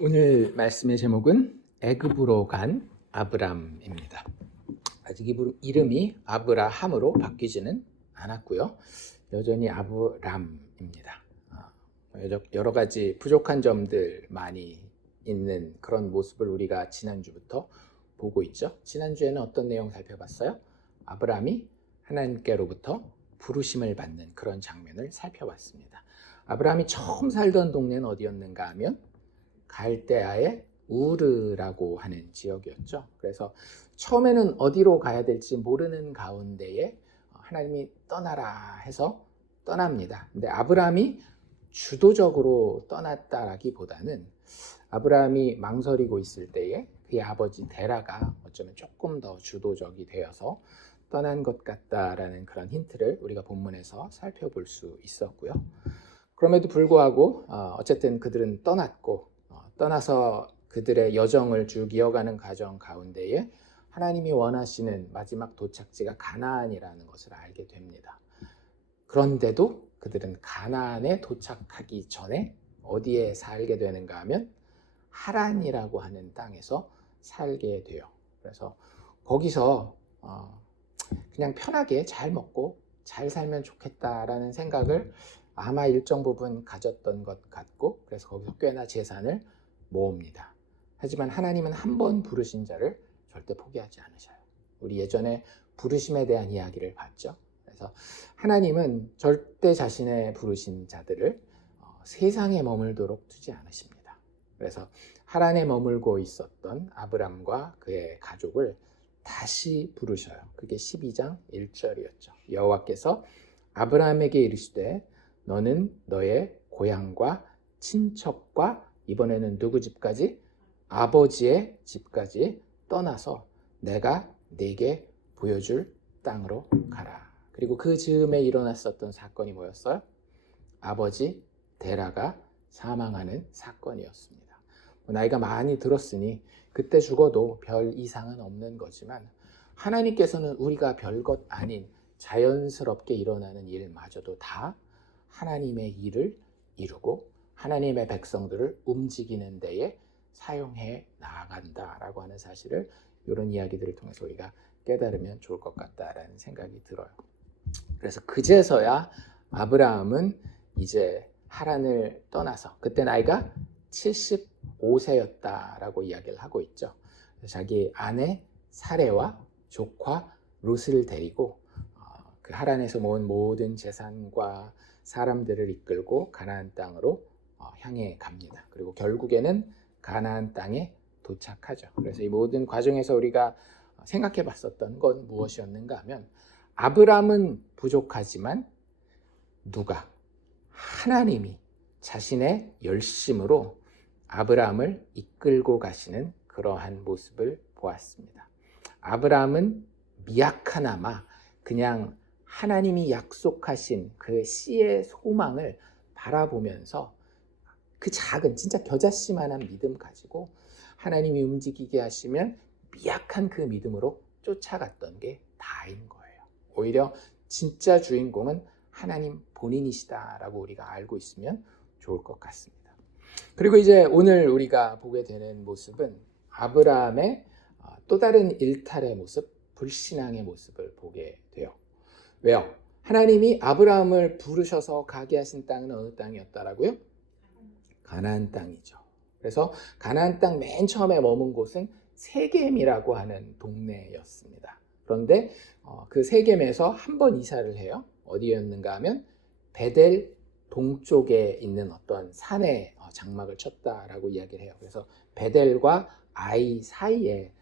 오늘 말씀의 제목은 애굽으로 간 아브람입니다. 아직 이름이 아브라함으로 바뀌지는 않았고요. 여전히 아브람입니다. 여러 가지 부족한 점들 많이 있는 그런 모습을 우리가 지난주부터 보고 있죠. 지난주에는 어떤 내용 살펴봤어요? 아브람이 하나님께로부터 부르심을 받는 그런 장면을 살펴봤습니다. 아브람이 처음 살던 동네는 어디였는가 하면 갈대아의 우르라고 하는 지역이었죠. 그래서 처음에는 어디로 가야 될지 모르는 가운데에 하나님이 떠나라 해서 떠납니다. 근데 아브라함이 주도적으로 떠났다라기보다는 아브라함이 망설이고 있을 때에 그의 아버지 데라가 어쩌면 조금 더 주도적이 되어서 떠난 것 같다라는 그런 힌트를 우리가 본문에서 살펴볼 수 있었고요. 그럼에도 불구하고 어쨌든 그들은 떠났고 떠나서 그들의 여정을 쭉 이어가는 과정 가운데에 하나님이 원하시는 마지막 도착지가 가나안이라는 것을 알게 됩니다. 그런데도 그들은 가나안에 도착하기 전에 어디에 살게 되는가 하면 하란이라고 하는 땅에서 살게 돼요. 그래서 거기서 그냥 편하게 잘 먹고 잘 살면 좋겠다라는 생각을 아마 일정 부분 가졌던 것 같고, 그래서 거기서 꽤나 재산을 모읍니다. 하지만 하나님은 한 번 부르신 자를 절대 포기하지 않으셔요. 우리 예전에 부르심에 대한 이야기를 봤죠. 그래서 하나님은 절대 자신의 부르신 자들을 세상에 머물도록 두지 않으십니다. 그래서 하란에 머물고 있었던 아브람과 그의 가족을 다시 부르셔요. 그게 12장 1절이었죠. 여호와께서 아브라함에게 이르시되 너는 너의 고향과 친척과 이번에는 누구 집까지? 아버지의 집까지 떠나서 내가 네게 보여줄 땅으로 가라. 그리고 그 즈음에 일어났었던 사건이 뭐였어요? 아버지 데라가 사망하는 사건이었습니다. 나이가 많이 들었으니 그때 죽어도 별 이상은 없는 거지만 하나님께서는 우리가 별것 아닌 자연스럽게 일어나는 일마저도 다 하나님의 일을 이루고 하나님의 백성들을 움직이는 데에 사용해 나아간다라고 하는 사실을 이런 이야기들을 통해서 우리가 깨달으면 좋을 것 같다라는 생각이 들어요. 그래서 그제서야 아브라함은 이제 하란을 떠나서 그때 나이가 75세였다라고 이야기를 하고 있죠. 자기 아내 사레와 조카 롯을 데리고 그 하란에서 모은 모든 재산과 사람들을 이끌고 가나안 땅으로 향해 갑니다. 그리고 결국에는 가나안 땅에 도착하죠. 그래서 이 모든 과정에서 우리가 생각해 봤었던 건 무엇이었는가 하면 아브람은 부족하지만 누가? 하나님이 자신의 열심으로 아브람을 이끌고 가시는 그러한 모습을 보았습니다. 아브람은 미약하나마 그냥 하나님이 약속하신 그 씨의 소망을 바라보면서 그 작은 진짜 겨자씨만한 믿음 가지고 하나님이 움직이게 하시면 미약한 그 믿음으로 쫓아갔던 게 다인 거예요. 오히려 진짜 주인공은 하나님 본인이시다라고 우리가 알고 있으면 좋을 것 같습니다. 그리고 이제 오늘 우리가 보게 되는 모습은 아브라함의 또 다른 일탈의 모습, 불신앙의 모습을 보게 돼요. 왜요? 하나님이 아브라함을 부르셔서 가게 하신 땅은 어느 땅이었다라고요? 가나안 땅이죠. 그래서 가나안 땅 맨 처음에 머문 곳은 세겜이라고 하는 동네였습니다. 그런데 그 세겜에서 한 번 이사를 해요. 어디였는가 하면 베델 동쪽에 있는 어떤 산에 장막을 쳤다라고 이야기를 해요. 그래서 베델과 아이 사이에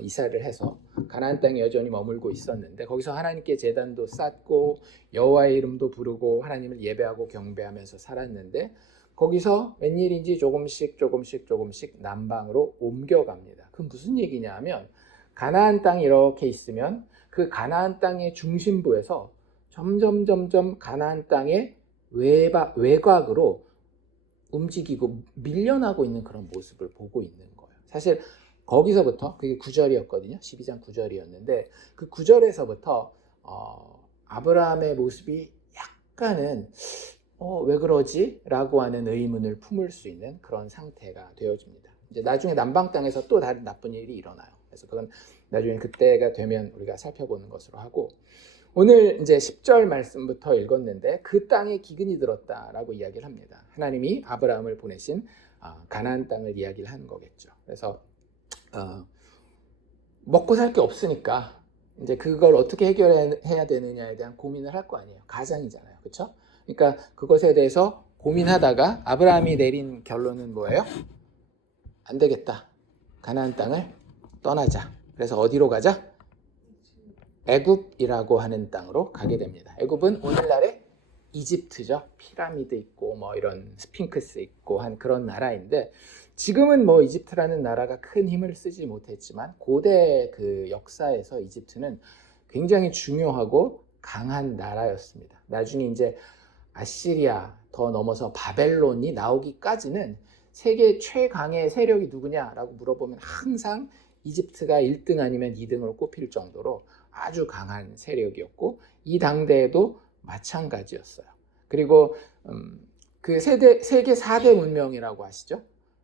이사를 해서 가나안 땅에 여전히 머물고 있었는데 거기서 하나님께 제단도 쌓고 여호와의 이름도 부르고 하나님을 예배하고 경배하면서 살았는데 거기서 웬일인지 조금씩 남방으로 옮겨갑니다. 그 무슨 얘기냐 하면 가나안 땅이 이렇게 있으면 그 가나안 땅의 중심부에서 점점 가나안 땅의 외곽으로 움직이고 밀려나고 있는 그런 모습을 보고 있는 거예요. 사실 거기서부터 그게 9절이었거든요. 12장 9절이었는데 그 9절에서부터 아브라함의 모습이 약간은 왜 그러지? 라고 하는 의문을 품을 수 있는 그런 상태가 되어집니다. 이제 나중에 남방 땅에서 또 다른 나쁜 일이 일어나요. 그래서 그건 나중에 그때가 되면 우리가 살펴보는 것으로 하고, 오늘 이제 10절 말씀부터 읽었는데 그 땅에 기근이 들었다라고 이야기를 합니다. 하나님이 아브라함을 보내신 가나안 땅을 이야기를 하는 거겠죠. 그래서 먹고 살 게 없으니까 이제 그걸 어떻게 해결해야 되느냐에 대한 고민을 할 거 아니에요. 가장이잖아요. 그렇죠? 그러니까 그것에 대해서 고민하다가 아브라함이 내린 결론은 뭐예요? 안 되겠다. 가나안 땅을 떠나자. 그래서 어디로 가자? 애굽이라고 하는 땅으로 가게 됩니다. 애굽은 오늘날의 이집트죠. 피라미드 있고 뭐 이런 스핑크스 있고 한 그런 나라인데, 지금은 뭐 이집트라는 나라가 큰 힘을 쓰지 못했지만 고대 그 역사에서 이집트는 굉장히 중요하고 강한 나라였습니다. 나중에 이제 아시리아 더 넘어서 바벨론이 나오기까지는 세계 최강의 세력이 누구냐라고 물어보면 항상 이집트가 1등 아니면 2등으로 꼽힐 정도로 아주 강한 세력이었고, 이 당대에도 마찬가지였어요. 그리고 그 세계 4대 문명이라고 아시죠?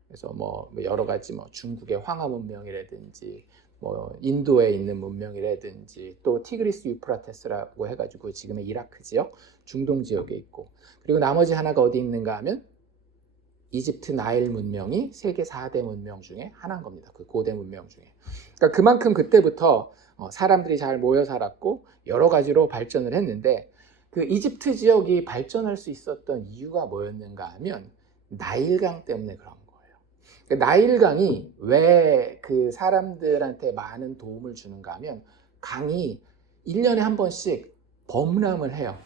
그래서 뭐 여러 가지 뭐 중국의 황하 문명이라든지 뭐 인도에 있는 문명이라든지 또 티그리스 유프라테스라고 해가지고 지금의 이라크 지역, 중동 지역에 있고, 그리고 나머지 하나가 어디 있는가 하면 이집트 나일 문명이 세계 4대 문명 중에 하나인 겁니다. 그 고대 문명 중에. 그러니까 그만큼 그때부터 사람들이 잘 모여 살았고 여러 가지로 발전을 했는데, 그 이집트 지역이 발전할 수 있었던 이유가 뭐였는가 하면 나일강 때문에 그런 거예요. 그러니까 나일강이 왜 그 사람들한테 많은 도움을 주는가 하면, 강이 1년에 한 번씩 범람을 해요.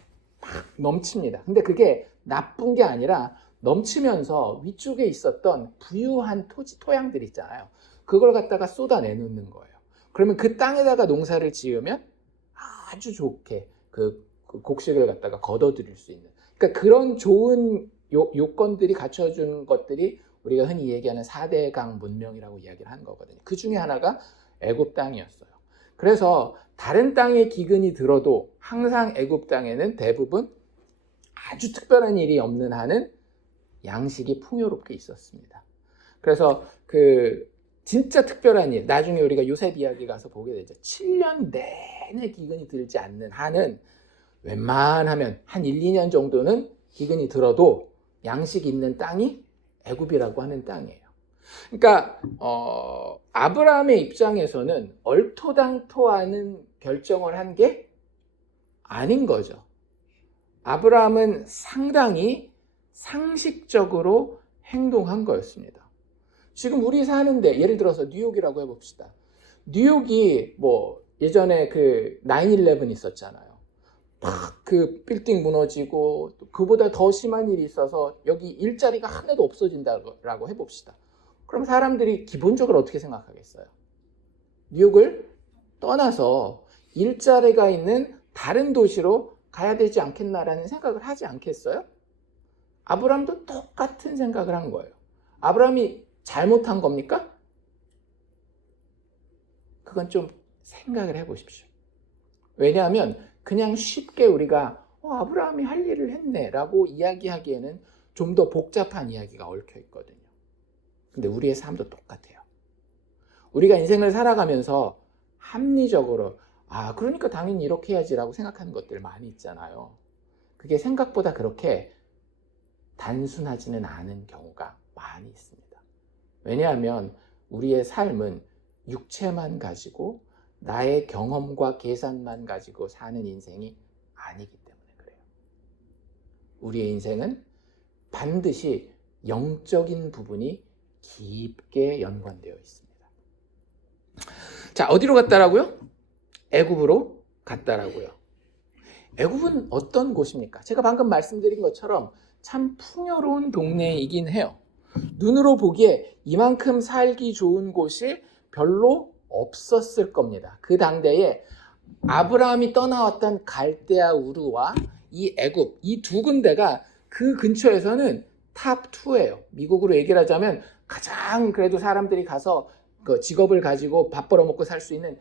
막 넘칩니다. 근데 그게 나쁜 게 아니라 넘치면서 위쪽에 있었던 부유한 토양들 있잖아요. 그걸 갖다가 쏟아내놓는 거예요. 그러면 그 땅에다가 농사를 지으면 아주 좋게 그 곡식을 갖다가 걷어들일 수 있는, 그러니까 그런 좋은 요건들이 갖춰준 것들이 우리가 흔히 얘기하는 4대강 문명이라고 이야기를 하는 거거든요. 그 중에 하나가 애굽 땅이었어요. 그래서 다른 땅에 기근이 들어도 항상 애굽 땅에는 대부분 아주 특별한 일이 없는 한은 양식이 풍요롭게 있었습니다. 그래서 그 진짜 특별한 일, 나중에 우리가 요셉 이야기 가서 보게 되죠. 7년 내내 기근이 들지 않는 한은 웬만하면 한 1, 2년 정도는 기근이 들어도 양식이 있는 땅이 애굽이라고 하는 땅이에요. 그러니까 아브라함의 입장에서는 얼토당토하는 결정을 한 게 아닌 거죠. 아브라함은 상당히 상식적으로 행동한 거였습니다. 지금 우리 사는데 예를 들어서 뉴욕이라고 해봅시다. 뉴욕이 뭐 예전에 그 9/11 있었잖아요. 막 그 빌딩 무너지고 그보다 더 심한 일이 있어서 여기 일자리가 하나도 없어진다고 해봅시다. 그럼 사람들이 기본적으로 어떻게 생각하겠어요? 뉴욕을 떠나서 일자리가 있는 다른 도시로 가야 되지 않겠나라는 생각을 하지 않겠어요? 아브라함도 똑같은 생각을 한 거예요. 아브라함이 잘못한 겁니까? 그건 좀 생각을 해보십시오. 왜냐하면 그냥 쉽게 우리가 아브라함이 할 일을 했네 라고 이야기하기에는 좀 더 복잡한 이야기가 얽혀 있거든요. 근데 우리의 삶도 똑같아요. 우리가 인생을 살아가면서 합리적으로 그러니까 당연히 이렇게 해야지 라고 생각하는 것들 많이 있잖아요. 그게 생각보다 그렇게 단순하지는 않은 경우가 많이 있습니다. 왜냐하면 우리의 삶은 육체만 가지고 나의 경험과 계산만 가지고 사는 인생이 아니기 때문에 그래요. 우리의 인생은 반드시 영적인 부분이 깊게 연관되어 있습니다. 자, 어디로 갔다라고요? 애굽으로 갔다라고요. 애굽은 어떤 곳입니까? 제가 방금 말씀드린 것처럼 참 풍요로운 동네이긴 해요. 눈으로 보기에 이만큼 살기 좋은 곳이 별로 없었을 겁니다. 그 당대에 아브라함이 떠나왔던 갈대아 우르와 이 애굽, 이 두 군데가 그 근처에서는 탑2예요. 미국으로 얘기를 하자면 가장 그래도 사람들이 가서 그 직업을 가지고 밥 벌어먹고 살 수 있는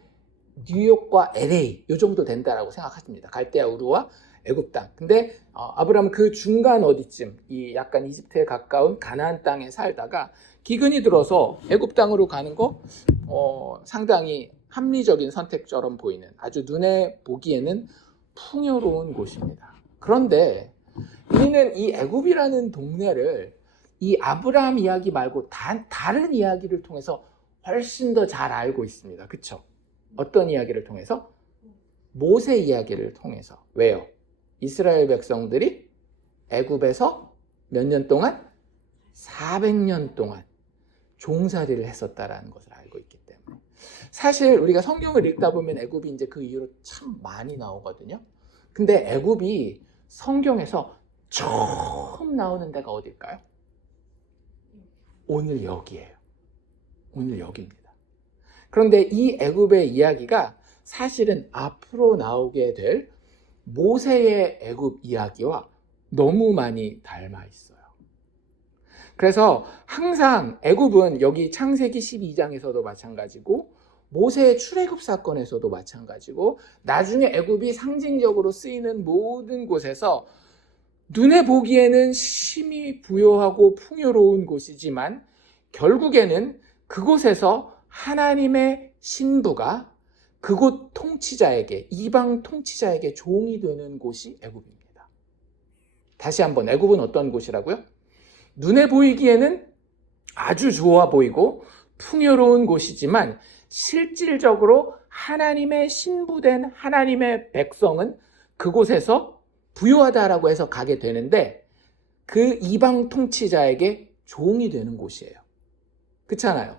뉴욕과 LA 이 정도 된다라고 생각하십니다. 갈대아 우르와 애굽 땅. 근데 아브라함은 그 중간 어디쯤 이 약간 이집트에 가까운 가나안 땅에 살다가 기근이 들어서 애굽 땅으로 가는 거 상당히 합리적인 선택처럼 보이는 아주 눈에 보기에는 풍요로운 곳입니다. 그런데 우리는 이 애굽이라는 동네를 이 아브라함 이야기 말고 다른 이야기를 통해서 훨씬 더 잘 알고 있습니다. 그렇죠? 어떤 이야기를 통해서? 모세 이야기를 통해서. 왜요? 이스라엘 백성들이 애굽에서 몇 년 동안? 400년 동안 종살이를 했었다라는 것을 알고 있기 때문에. 사실 우리가 성경을 읽다 보면 애굽이 이제 그 이후로 참 많이 나오거든요. 근데 애굽이 성경에서 처음 나오는 데가 어딜까요? 오늘 여기예요. 오늘 여기입니다. 그런데 이 애굽의 이야기가 사실은 앞으로 나오게 될 모세의 애굽 이야기와 너무 많이 닮아 있어요. 그래서 항상 애굽은 여기 창세기 12장에서도 마찬가지고 모세의 출애굽 사건에서도 마찬가지고 나중에 애굽이 상징적으로 쓰이는 모든 곳에서 눈에 보기에는 심히 부요하고 풍요로운 곳이지만 결국에는 그곳에서 하나님의 신부가 그곳 통치자에게, 이방 통치자에게 종이 되는 곳이 애굽입니다. 다시 한번, 애굽은 어떤 곳이라고요? 눈에 보이기에는 아주 좋아 보이고 풍요로운 곳이지만 실질적으로 하나님의 신부된 하나님의 백성은 그곳에서 부유하다라고 해서 가게 되는데 그 이방 통치자에게 종이 되는 곳이에요. 그렇잖아요.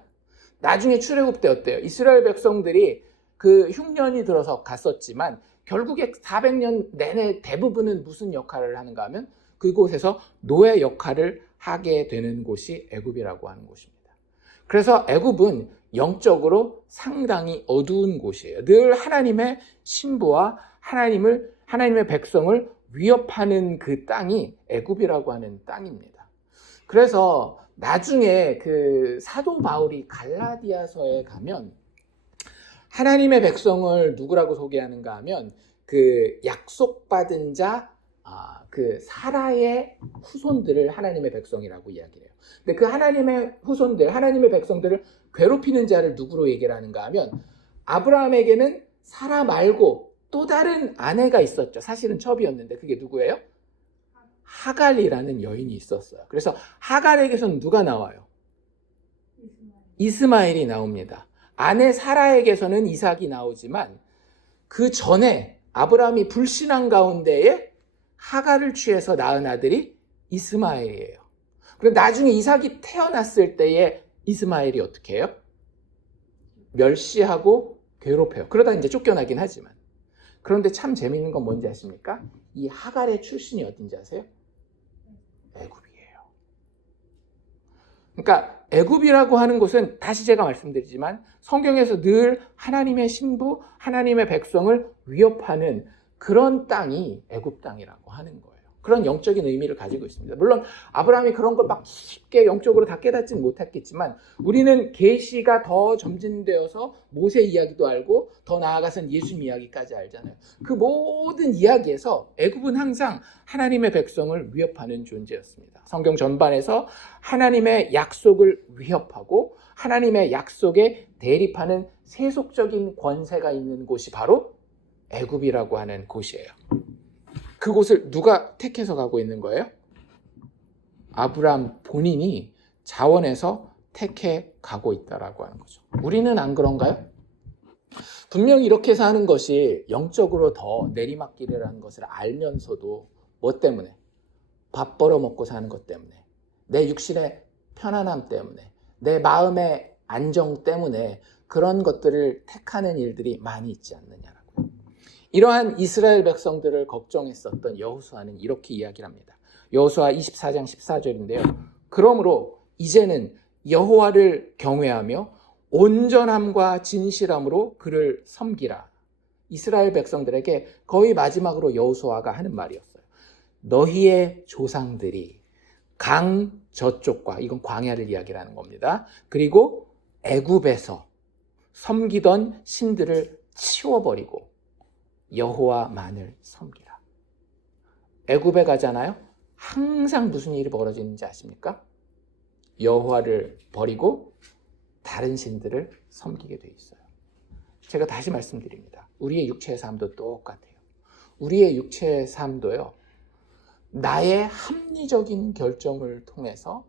나중에 출애굽 때 어때요? 이스라엘 백성들이 그 흉년이 들어서 갔었지만 결국에 400년 내내 대부분은 무슨 역할을 하는가 하면 그곳에서 노예 역할을 하게 되는 곳이 애굽이라고 하는 곳입니다. 그래서 애굽은 영적으로 상당히 어두운 곳이에요. 늘 하나님의 신부와 하나님의 백성을 위협하는 그 땅이 애굽이라고 하는 땅입니다. 그래서 나중에 그 사도 바울이 갈라디아서에 가면 하나님의 백성을 누구라고 소개하는가 하면 그 약속받은 자, 그 사라의 후손들을 하나님의 백성이라고 이야기해요. 근데 그 하나님의 후손들, 하나님의 백성들을 괴롭히는 자를 누구로 얘기를 하는가 하면 아브라함에게는 사라 말고 또 다른 아내가 있었죠. 사실은 첩이었는데 그게 누구예요? 하갈이라는 여인이 있었어요. 그래서 하갈에게서는 누가 나와요? 이스마엘이 나옵니다. 아내 사라에게서는 이삭이 나오지만 그 전에 아브라함이 불신한 가운데에 하갈을 취해서 낳은 아들이 이스마엘이에요. 그리고 나중에 이삭이 태어났을 때에 이스마엘이 어떻게 해요? 멸시하고 괴롭혀요. 그러다 이제 쫓겨나긴 하지만. 그런데 참 재미있는 건 뭔지 아십니까? 이 하갈의 출신이 어딘지 아세요? 애굽이에요. 그러니까 애굽이라고 하는 곳은 다시 제가 말씀드리지만 성경에서 늘 하나님의 신부, 하나님의 백성을 위협하는 그런 땅이 애굽 땅이라고 하는 거예요. 그런 영적인 의미를 가지고 있습니다. 물론 아브라함이 그런 걸 막 쉽게 영적으로 다 깨닫지는 못했겠지만 우리는 계시가 더 점진되어서 모세 이야기도 알고 더 나아가서는 예수님 이야기까지 알잖아요. 그 모든 이야기에서 애굽은 항상 하나님의 백성을 위협하는 존재였습니다. 성경 전반에서 하나님의 약속을 위협하고 하나님의 약속에 대립하는 세속적인 권세가 있는 곳이 바로 애굽이라고 하는 곳이에요. 그곳을 누가 택해서 가고 있는 거예요? 아브라함 본인이 자원해서 택해 가고 있다라고 하는 거죠. 우리는 안 그런가요? 분명히 이렇게 사는 것이 영적으로 더 내리막길이라는 것을 알면서도 뭐 때문에? 밥 벌어 먹고 사는 것 때문에, 내 육신의 편안함 때문에, 내 마음의 안정 때문에 그런 것들을 택하는 일들이 많이 있지 않느냐라고. 이러한 이스라엘 백성들을 걱정했었던 여호수아는 이렇게 이야기를 합니다. 여호수아 24장 14절인데요. 그러므로 이제는 여호와를 경외하며 온전함과 진실함으로 그를 섬기라. 이스라엘 백성들에게 거의 마지막으로 여호수아가 하는 말이었어요. 너희의 조상들이 강 저쪽과, 이건 광야를 이야기하는 겁니다. 그리고 애굽에서 섬기던 신들을 치워버리고 여호와만을 섬기라. 애굽에 가잖아요. 항상 무슨 일이 벌어지는지 아십니까? 여호와를 버리고 다른 신들을 섬기게 돼 있어요. 제가 다시 말씀드립니다. 우리의 육체의 삶도 똑같아요. 우리의 육체의 삶도요. 나의 합리적인 결정을 통해서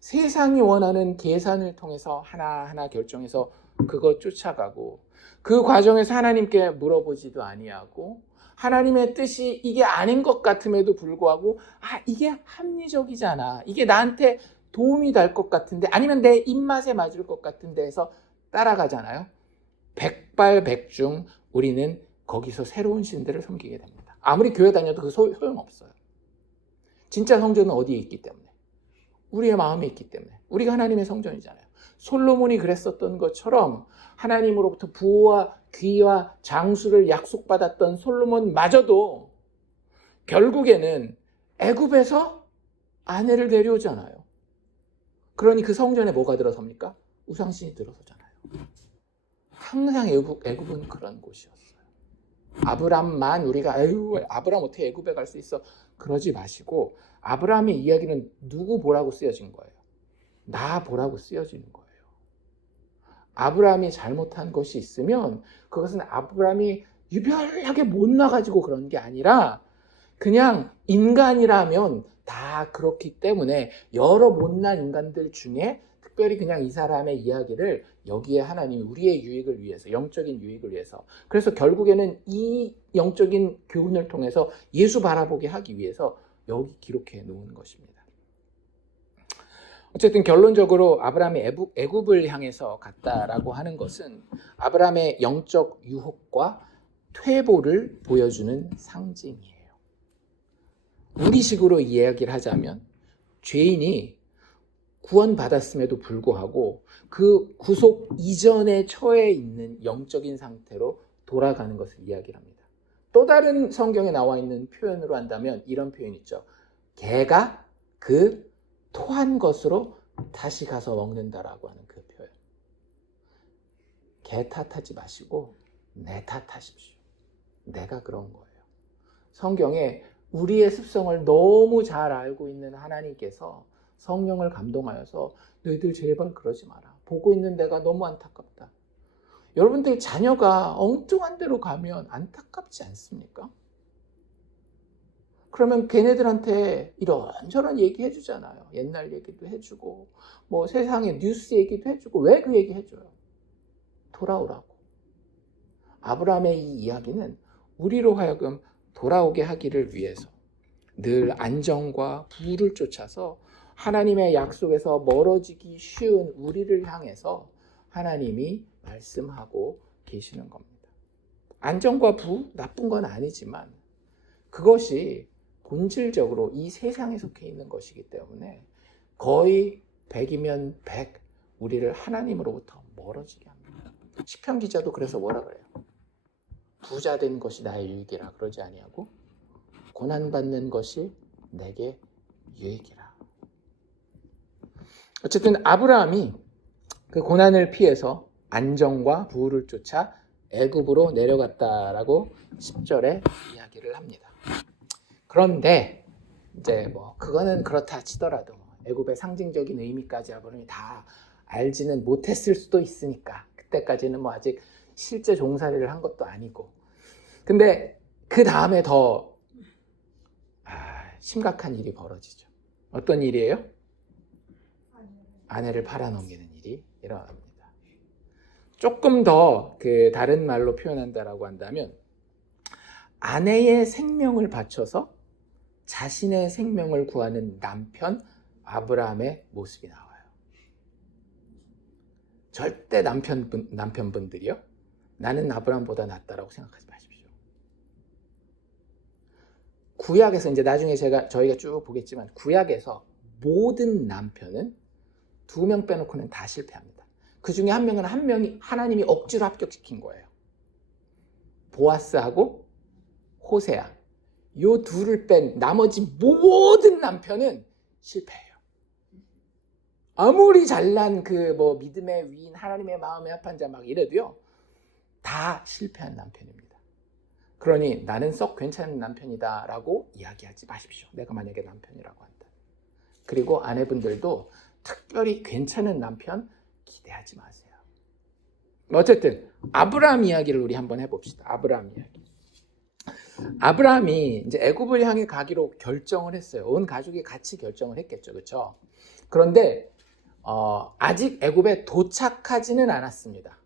세상이 원하는 계산을 통해서 하나하나 결정해서 그거 쫓아가고 그 과정에서 하나님께 물어보지도 아니하고 하나님의 뜻이 이게 아닌 것 같음에도 불구하고 이게 합리적이잖아. 이게 나한테 도움이 될 것 같은데 아니면 내 입맛에 맞을 것 같은데 해서 따라가잖아요. 백발백중 우리는 거기서 새로운 신들을 섬기게 됩니다. 아무리 교회 다녀도 그 소용없어요. 진짜 성전은 어디에 있기 때문에? 우리의 마음에 있기 때문에. 우리가 하나님의 성전이잖아요. 솔로몬이 그랬었던 것처럼 하나님으로부터 부와 귀와 장수를 약속받았던 솔로몬마저도 결국에는 애굽에서 아내를 데려오잖아요. 그러니 그 성전에 뭐가 들어섭니까? 우상신이 들어서잖아요. 항상 애굽은 그런 곳이었어요. 아브람만 우리가 아브람 어떻게 애굽에 갈 수 있어? 그러지 마시고 아브라함의 이야기는 누구 보라고 쓰여진 거예요? 나 보라고 쓰여지는 거예요. 아브라함이 잘못한 것이 있으면 그것은 아브라함이 유별나게 못나가지고 그런 게 아니라 그냥 인간이라면 다 그렇기 때문에 여러 못난 인간들 중에 특별히 그냥 이 사람의 이야기를 여기에 하나님이 우리의 유익을 위해서, 영적인 유익을 위해서, 그래서 결국에는 이 영적인 교훈을 통해서 예수 바라보게 하기 위해서 여기 기록해 놓은 것입니다. 어쨌든 결론적으로 아브라함이 애굽을 향해서 갔다라고 하는 것은 아브라함의 영적 유혹과 퇴보를 보여주는 상징이에요. 우리식으로 이야기를 하자면 죄인이 구원받았음에도 불구하고 그 구속 이전에 처해 있는 영적인 상태로 돌아가는 것을 이야기합니다. 또 다른 성경에 나와 있는 표현으로 한다면 이런 표현 있죠. 개가 그 토한 것으로 다시 가서 먹는다라고 하는 그 표현. 개 탓하지 마시고 내 탓하십시오. 내가 그런 거예요. 성경에 우리의 습성을 너무 잘 알고 있는 하나님께서 성령을 감동하여서 너희들 제발 그러지 마라. 보고 있는 내가 너무 안타깝다. 여러분들 자녀가 엉뚱한 데로 가면 안타깝지 않습니까? 그러면 걔네들한테 이런저런 얘기 해주잖아요. 옛날 얘기도 해주고 뭐 세상의 뉴스 얘기도 해주고 왜 그 얘기 해줘요? 돌아오라고. 아브라함의 이 이야기는 우리로 하여금 돌아오게 하기를 위해서 늘 안정과 부를 쫓아서 하나님의 약속에서 멀어지기 쉬운 우리를 향해서 하나님이 말씀하고 계시는 겁니다. 안정과 부, 나쁜 건 아니지만 그것이 본질적으로 이 세상에 속해 있는 것이기 때문에 거의 100이면 100 우리를 하나님으로부터 멀어지게 합니다. 시편 기자도 그래서 뭐라 그래요? 부자 된 것이 나의 유익이라 그러지 아니하고 고난받는 것이 내게 유익이라. 어쨌든 아브라함이 그 고난을 피해서 안정과 부를 쫓아 애굽으로 내려갔다라고 10절에 이야기를 합니다. 그런데 이제 뭐 그거는 그렇다 치더라도 애굽의 상징적인 의미까지 아브라함이 다 알지는 못했을 수도 있으니까 그때까지는 뭐 아직 실제 종살이를 한 것도 아니고 근데 그 다음에 더 심각한 일이 벌어지죠. 어떤 일이에요? 아내를 팔아넘기는 일이 일어납니다. 조금 더 그 다른 말로 표현한다라고 한다면 아내의 생명을 바쳐서 자신의 생명을 구하는 남편 아브라함의 모습이 나와요. 절대 남편분들이요. 나는 아브라함보다 낫다라고 생각하지 마십시오. 구약에서 이제 나중에 저희가 쭉 보겠지만 구약에서 모든 남편은 2명 빼놓고는 다 실패합니다. 그 중에 한 명이 하나님이 억지로 합격시킨 거예요. 보아스하고 호세아. 요 둘을 뺀 나머지 모든 남편은 실패해요. 아무리 잘난 그 뭐 믿음의 위인 하나님의 마음에 합한 자 막 이래도요. 다 실패한 남편입니다. 그러니 나는 썩 괜찮은 남편이다 라고 이야기하지 마십시오. 내가 만약에 남편이라고 한다. 그리고 아내분들도 특별히 괜찮은 남편 기대하지 마세요. 어쨌든 아브라함 이야기를 우리 한번 해봅시다. 아브라함 이야기. 아브라함이 이제 애굽을 향해 가기로 결정을 했어요. 온 가족이 같이 결정을 했겠죠, 그렇죠? 그런데 아직 애굽에 도착하지는 않았습니다.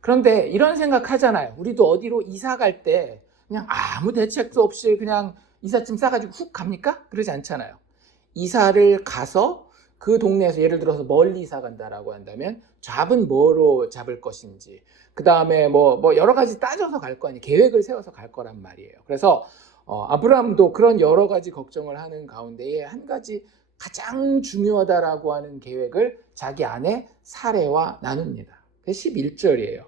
그런데 이런 생각하잖아요. 우리도 어디로 이사 갈 때 그냥 아무 대책도 없이 그냥 이삿짐 싸가지고 훅 갑니까? 그러지 않잖아요. 이사를 가서 그 동네에서 예를 들어서 멀리 이사 간다라고 한다면 잡은 뭐로 잡을 것인지, 그 다음에 뭐 여러 가지 따져서 갈 거 아니에요. 계획을 세워서 갈 거란 말이에요. 그래서 아브라함도 그런 여러 가지 걱정을 하는 가운데에 한 가지 가장 중요하다라고 하는 계획을 자기 아내 사레와 나눕니다. 11절이에요.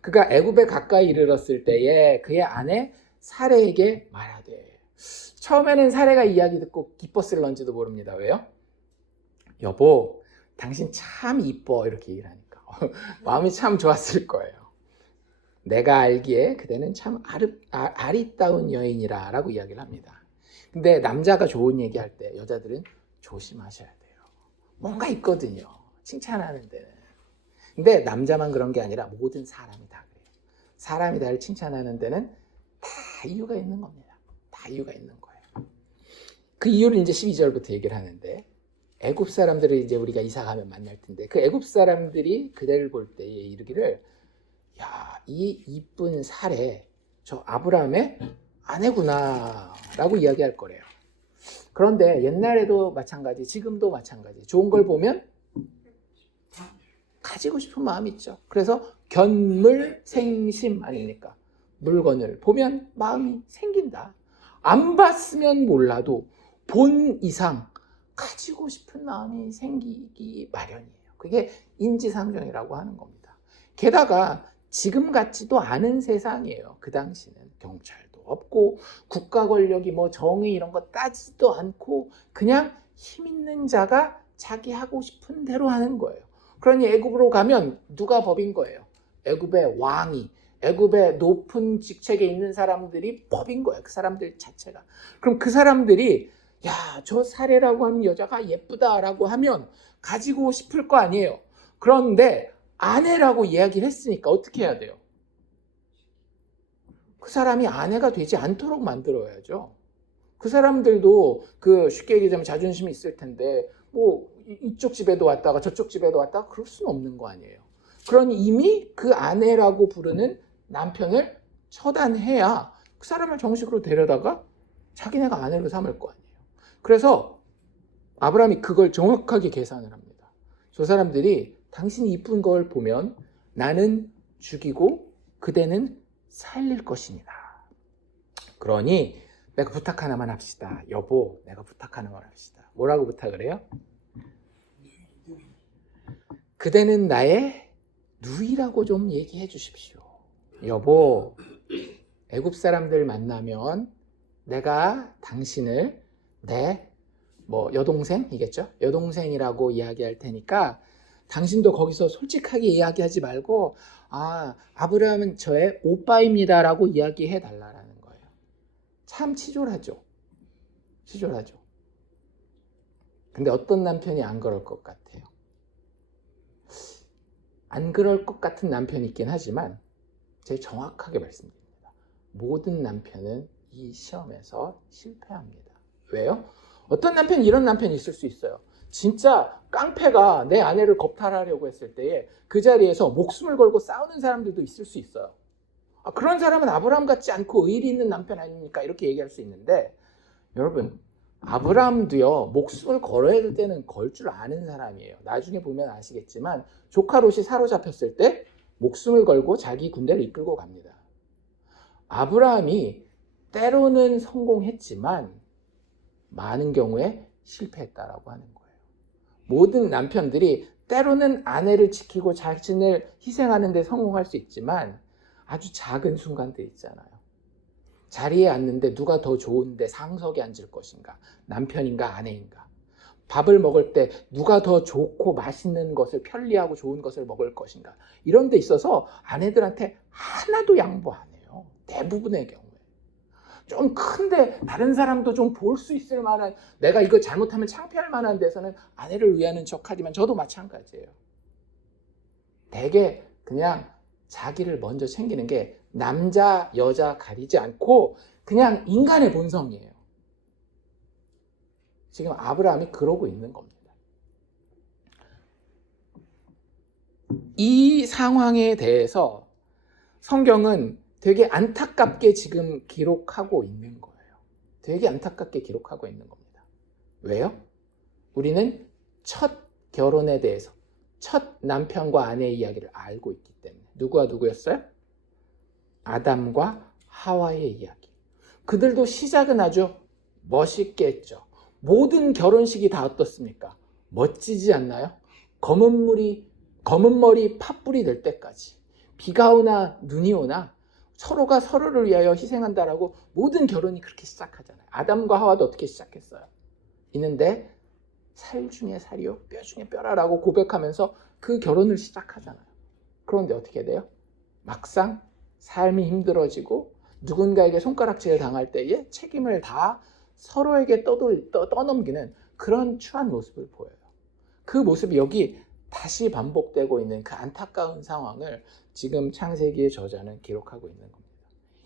그가 애굽에 가까이 이르렀을 때에 그의 아내 사레에게 말하되, 처음에는 사레가 이야기 듣고 기뻤을런지도 모릅니다. 왜요? 여보, 당신 참 이뻐, 이렇게 얘기를 하니까 마음이 참 좋았을 거예요. 내가 알기에 그대는 참 아리따운 여인이라 라고 이야기를 합니다. 근데 남자가 좋은 얘기할 때 여자들은 조심하셔야 돼요. 뭔가 있거든요, 칭찬하는 데는. 근데 남자만 그런 게 아니라 모든 사람이 다 그래요. 사람이 나를 칭찬하는 데는 다 이유가 있는 겁니다. 다 이유가 있는 거예요. 그 이유를 이제 12절부터 얘기를 하는데, 애굽 사람들을 이제 우리가 이사 가면 만날 텐데, 그 애굽 사람들이 그대를 볼 때에 이르기를, 야, 이 이쁜 사레 저 아브라함의 아내구나 라고 이야기할 거래요. 그런데 옛날에도 마찬가지, 지금도 마찬가지, 좋은 걸 보면 가지고 싶은 마음이 있죠. 그래서 견물생심 아닙니까? 물건을 보면 마음이 생긴다. 안 봤으면 몰라도 본 이상 가지고 싶은 마음이 생기기 마련이에요. 그게 인지상정이라고 하는 겁니다. 게다가 지금 같지도 않은 세상이에요. 그 당시는 경찰도 없고 국가 권력이 뭐 정의 이런 거 따지도 않고 그냥 힘 있는 자가 자기 하고 싶은 대로 하는 거예요. 그러니 애굽으로 가면 누가 법인 거예요? 애굽의 왕이, 애굽의 높은 직책에 있는 사람들이 법인 거예요. 그 사람들 자체가. 그럼 그 사람들이 야, 저 사레라고 하는 여자가 예쁘다라고 하면 가지고 싶을 거 아니에요. 그런데 아내라고 이야기를 했으니까 어떻게 해야 돼요? 그 사람이 아내가 되지 않도록 만들어야죠. 그 사람들도 그 쉽게 얘기하자면 자존심이 있을 텐데 뭐 이쪽 집에도 왔다가 저쪽 집에도 왔다가 그럴 수는 없는 거 아니에요. 그러니 이미 그 아내라고 부르는 남편을 처단해야 그 사람을 정식으로 데려다가 자기네가 아내로 삼을 거 아니에요. 그래서 아브라함이 그걸 정확하게 계산을 합니다. 저 사람들이 당신이 이쁜 걸 보면 나는 죽이고 그대는 살릴 것이니라. 그러니 내가 부탁 하나만 합시다. 여보, 내가 부탁 하나만 합시다. 뭐라고 부탁을 해요? 그대는 나의 누이라고 좀 얘기해 주십시오. 여보, 애굽 사람들 만나면 내가 당신을 내 여동생이겠죠? 여동생이라고 이야기할 테니까 당신도 거기서 솔직하게 이야기하지 말고 아브라함은 저의 오빠입니다 라고 이야기해 달라는 거예요. 참 치졸하죠. 치졸하죠. 근데 어떤 남편이 안 그럴 것 같아요? 안 그럴 것 같은 남편이 있긴 하지만 제가 정확하게 말씀드립니다. 모든 남편은 이 시험에서 실패합니다. 왜요? 어떤 남편이 이런 남편이 있을 수 있어요. 진짜 깡패가 내 아내를 겁탈하려고 했을 때에 그 자리에서 목숨을 걸고 싸우는 사람들도 있을 수 있어요. 그런 사람은 아브라함 같지 않고 의리 있는 남편 아닙니까? 이렇게 얘기할 수 있는데, 여러분, 아브라함도요, 목숨을 걸어야 될 때는 걸 줄 아는 사람이에요. 나중에 보면 아시겠지만 조카 롯이 사로잡혔을 때 목숨을 걸고 자기 군대를 이끌고 갑니다. 아브라함이 때로는 성공했지만 많은 경우에 실패했다라고 하는 거예요. 모든 남편들이 때로는 아내를 지키고 자신을 희생하는 데 성공할 수 있지만 아주 작은 순간들 있잖아요. 자리에 앉는데 누가 더 좋은데 상석에 앉을 것인가? 남편인가 아내인가? 밥을 먹을 때 누가 더 좋고 맛있는 것을, 편리하고 좋은 것을 먹을 것인가? 이런 데 있어서 아내들한테 하나도 양보 안 해요. 대부분의 경우에. 좀 큰데 다른 사람도 좀 볼 수 있을 만한, 내가 이거 잘못하면 창피할 만한 데서는 아내를 위하는 척하지만 저도 마찬가지예요. 되게 그냥 자기를 먼저 챙기는 게 남자 여자 가리지 않고 그냥 인간의 본성이에요. 지금 아브라함이 그러고 있는 겁니다. 이 상황에 대해서 성경은 되게 안타깝게 지금 기록하고 있는 거예요. 되게 안타깝게 기록하고 있는 겁니다. 왜요? 우리는 첫 결혼에 대해서, 첫 남편과 아내의 이야기를 알고 있기 때문에. 누구와 누구였어요? 아담과 하와의 이야기. 그들도 시작은 아주 멋있게 했죠. 모든 결혼식이 다 어떻습니까? 멋지지 않나요? 검은 머리 팥불이 될 때까지, 비가 오나 눈이 오나 서로가 서로를 위하여 희생한다라고 모든 결혼이 그렇게 시작하잖아요. 아담과 하와도 어떻게 시작했어요? 있는데 살 중에 살이요, 뼈 중에 뼈라라고 고백하면서 그 결혼을 시작하잖아요. 그런데 어떻게 돼요? 막상 삶이 힘들어지고 누군가에게 손가락질을 당할 때에 책임을 다 서로에게 떠넘기는 그런 추한 모습을 보여요. 그 모습이 여기 다시 반복되고 있는 그 안타까운 상황을 지금 창세기의 저자는 기록하고 있는 겁니다.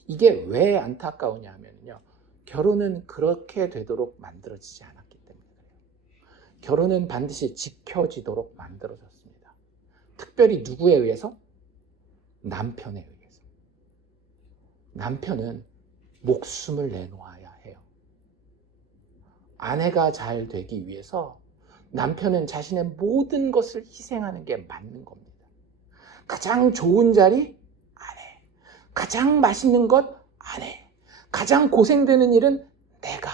이게 왜 안타까우냐 하면요, 결혼은 그렇게 되도록 만들어지지 않았기 때문에 그래요. 결혼은 반드시 지켜지도록 만들어졌습니다. 특별히 누구에 의해서? 남편에 의해서. 남편은 목숨을 내놓아야 해요. 아내가 잘 되기 위해서 남편은 자신의 모든 것을 희생하는 게 맞는 겁니다. 가장 좋은 자리? 아내. 가장 맛있는 것? 아내. 가장 고생되는 일은 내가.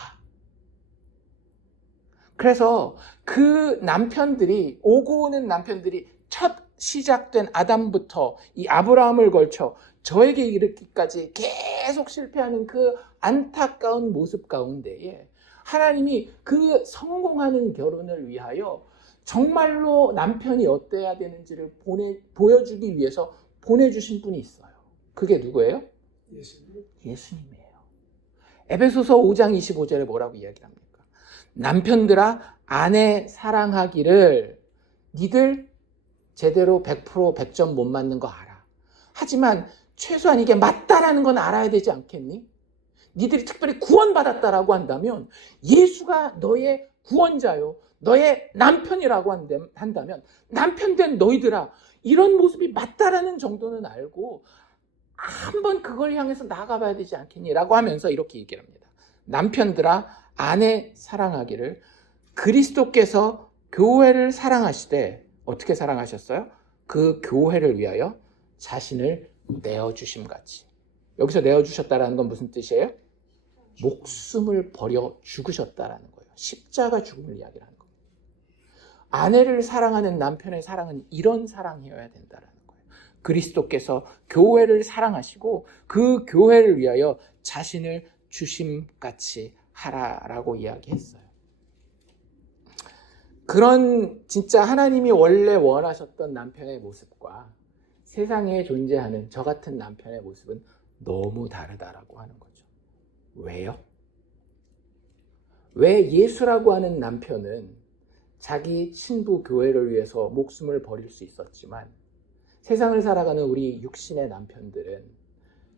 그래서 그 남편들이, 오고 오는 남편들이 첫 시작된 아담부터 이 아브라함을 걸쳐 저에게 이르기까지 계속 실패하는 그 안타까운 모습 가운데에 하나님이 그 성공하는 결혼을 위하여 정말로 남편이 어때야 되는지를 보여주기 위해서 보내주신 분이 있어요. 그게 누구예요? 예수님이에요. 에베소서 5장 25절에 뭐라고 이야기합니까? 남편들아, 아내 사랑하기를 니들 제대로 100% 100점 못 맞는 거 알아. 하지만 최소한 이게 맞다라는 건 알아야 되지 않겠니? 니들이 특별히 구원받았다라고 한다면, 예수가 너의 구원자요, 너의 남편이라고 한다면, 남편 된 너희들아, 이런 모습이 맞다라는 정도는 알고 한번 그걸 향해서 나아가봐야 되지 않겠니? 라고 하면서 이렇게 얘기를 합니다. 남편들아, 아내 사랑하기를 그리스도께서 교회를 사랑하시되 어떻게 사랑하셨어요? 그 교회를 위하여 자신을 내어주심 같이. 여기서 내어주셨다라는 건 무슨 뜻이에요? 목숨을 버려 죽으셨다라는 거예요. 십자가 죽음을 이야기하는 거예요. 아내를 사랑하는 남편의 사랑은 이런 사랑이어야 된다라는 거예요. 그리스도께서 교회를 사랑하시고 그 교회를 위하여 자신을 주심같이 하라라고 이야기했어요. 그런 진짜 하나님이 원래 원하셨던 남편의 모습과 세상에 존재하는 저 같은 남편의 모습은 너무 다르다라고 하는 거죠. 왜요? 왜 예수라고 하는 남편은 자기 신부 교회를 위해서 목숨을 버릴 수 있었지만 세상을 살아가는 우리 육신의 남편들은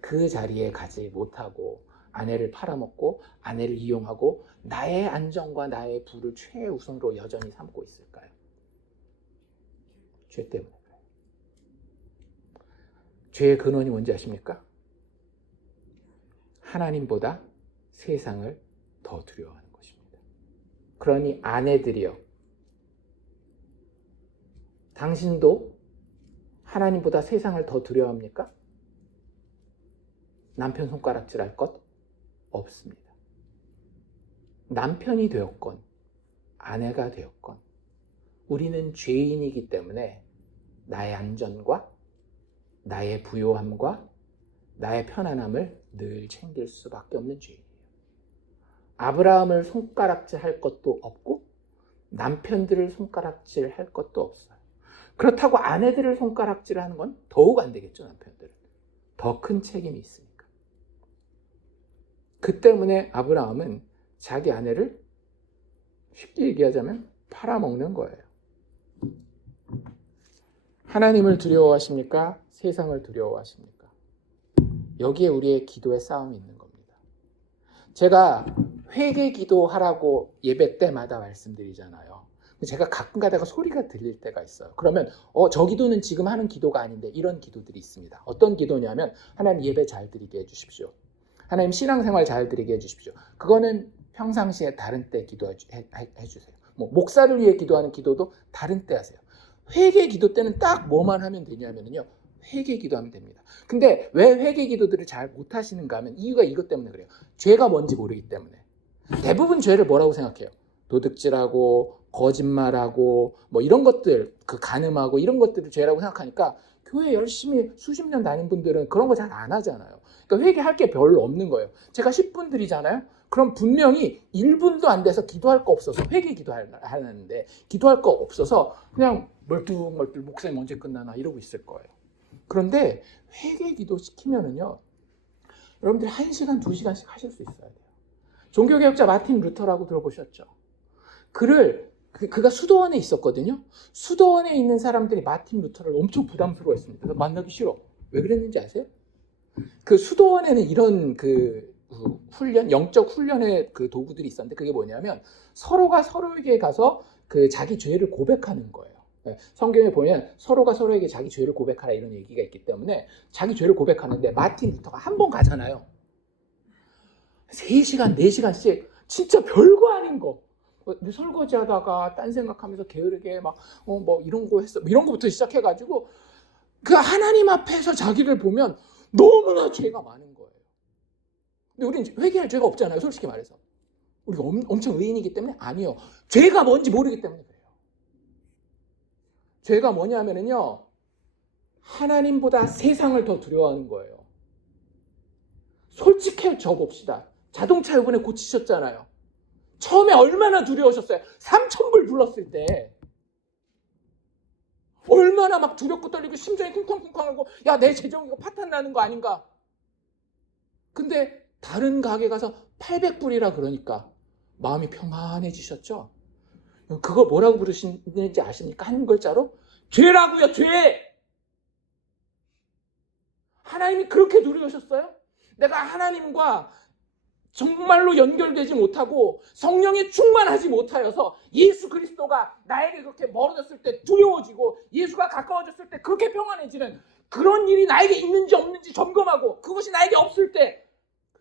그 자리에 가지 못하고 아내를 팔아먹고 아내를 이용하고 나의 안정과 나의 부를 최우선으로 여전히 삼고 있을까요? 죄 때문에 그래요. 죄의 근원이 뭔지 아십니까? 하나님보다 세상을 더 두려워하는 것입니다. 그러니 아내들이여, 당신도 하나님보다 세상을 더 두려워합니까? 남편 손가락질할 것 없습니다. 남편이 되었건 아내가 되었건 우리는 죄인이기 때문에 나의 안전과 나의 부요함과 나의 편안함을 늘 챙길 수밖에 없는 죄인이에요. 아브라함을 손가락질할 것도 없고 남편들을 손가락질할 것도 없어요. 그렇다고 아내들을 손가락질하는 건 더욱 안 되겠죠. 남편들은 더 큰 책임이 있으니까. 그 때문에 아브라함은 자기 아내를 쉽게 얘기하자면 팔아먹는 거예요. 하나님을 두려워하십니까? 세상을 두려워하십니까? 여기에 우리의 기도의 싸움이 있는 겁니다. 제가 회개 기도하라고 예배 때마다 말씀드리잖아요. 제가 가끔 가다가 소리가 들릴 때가 있어요. 그러면 저 기도는 지금 하는 기도가 아닌데 이런 기도들이 있습니다. 어떤 기도냐면 하나님 예배 잘 드리게 해주십시오. 하나님 신앙생활 잘 드리게 해주십시오. 그거는 평상시에 다른 때 기도해 주세요. 목사를 위해 기도하는 기도도 다른 때 하세요. 회개 기도 때는 딱 뭐만 하면 되냐면요. 회개 기도하면 됩니다. 근데 왜 회개 기도들을 잘 못하시는가 하면 이유가 이것 때문에 그래요. 죄가 뭔지 모르기 때문에. 대부분 죄를 뭐라고 생각해요? 도둑질하고 거짓말하고 이런 것들, 그 간음하고 이런 것들을 죄라고 생각하니까 교회 열심히 수십 년 다닌 분들은 그런 거 잘 안 하잖아요. 그러니까 회개할 게 별로 없는 거예요. 제가 10분 드리잖아요. 그럼 분명히 1분도 안 돼서 기도할 거 없어서 회개 기도하는데 기도할 거 없어서 그냥 멀뚱멀뚱 목사님 언제 끝나나 이러고 있을 거예요. 그런데 회개 기도 시키면은요, 여러분들이 1시간, 2시간씩 하실 수 있어야 돼요. 종교개혁자 마틴 루터라고 들어보셨죠? 그가 수도원에 있었거든요. 수도원에 있는 사람들이 마틴 루터를 엄청 부담스러워했습니다. 그래서 만나기 싫어. 왜 그랬는지 아세요? 그 수도원에는 이런 훈련, 영적 훈련의 그 도구들이 있었는데 그게 뭐냐면 서로가 서로에게 가서 그 자기 죄를 고백하는 거예요. 성경에 보면 서로가 서로에게 자기 죄를 고백하라 이런 얘기가 있기 때문에 자기 죄를 고백하는데 마틴 루터가 한 번 가잖아요. 3시간, 4시간씩 진짜 별거 아닌 거. 설거지 하다가 딴 생각하면서 게으르게 이런 거 했어. 이런 거부터 시작해가지고 그 하나님 앞에서 자기를 보면 너무나 죄가 많은 거예요. 근데 우리는 회개할 죄가 없잖아요. 솔직히 말해서. 우리가 엄청 의인이기 때문에 아니요. 죄가 뭔지 모르기 때문에 그래요. 죄가 뭐냐면요. 하나님보다 세상을 더 두려워하는 거예요. 솔직해져 봅시다. 자동차 이번에 고치셨잖아요. 처음에 얼마나 두려우셨어요? 3,000불 불렀을 때. 얼마나 막 두렵고 떨리고 심장이 쿵쾅쿵쾅하고 야, 내 재정 이거 파탄 나는 거 아닌가? 근데 다른 가게 가서 800불이라 그러니까 마음이 평안해지셨죠? 그걸 뭐라고 부르시는지 아십니까? 한 글자로? 죄라고요, 죄! 하나님이 그렇게 두려우셨어요? 내가 하나님과 정말로 연결되지 못하고 성령에 충만하지 못하여서 예수 그리스도가 나에게 그렇게 멀어졌을 때 두려워지고 예수가 가까워졌을 때 그렇게 평안해지는 그런 일이 나에게 있는지 없는지 점검하고 그것이 나에게 없을 때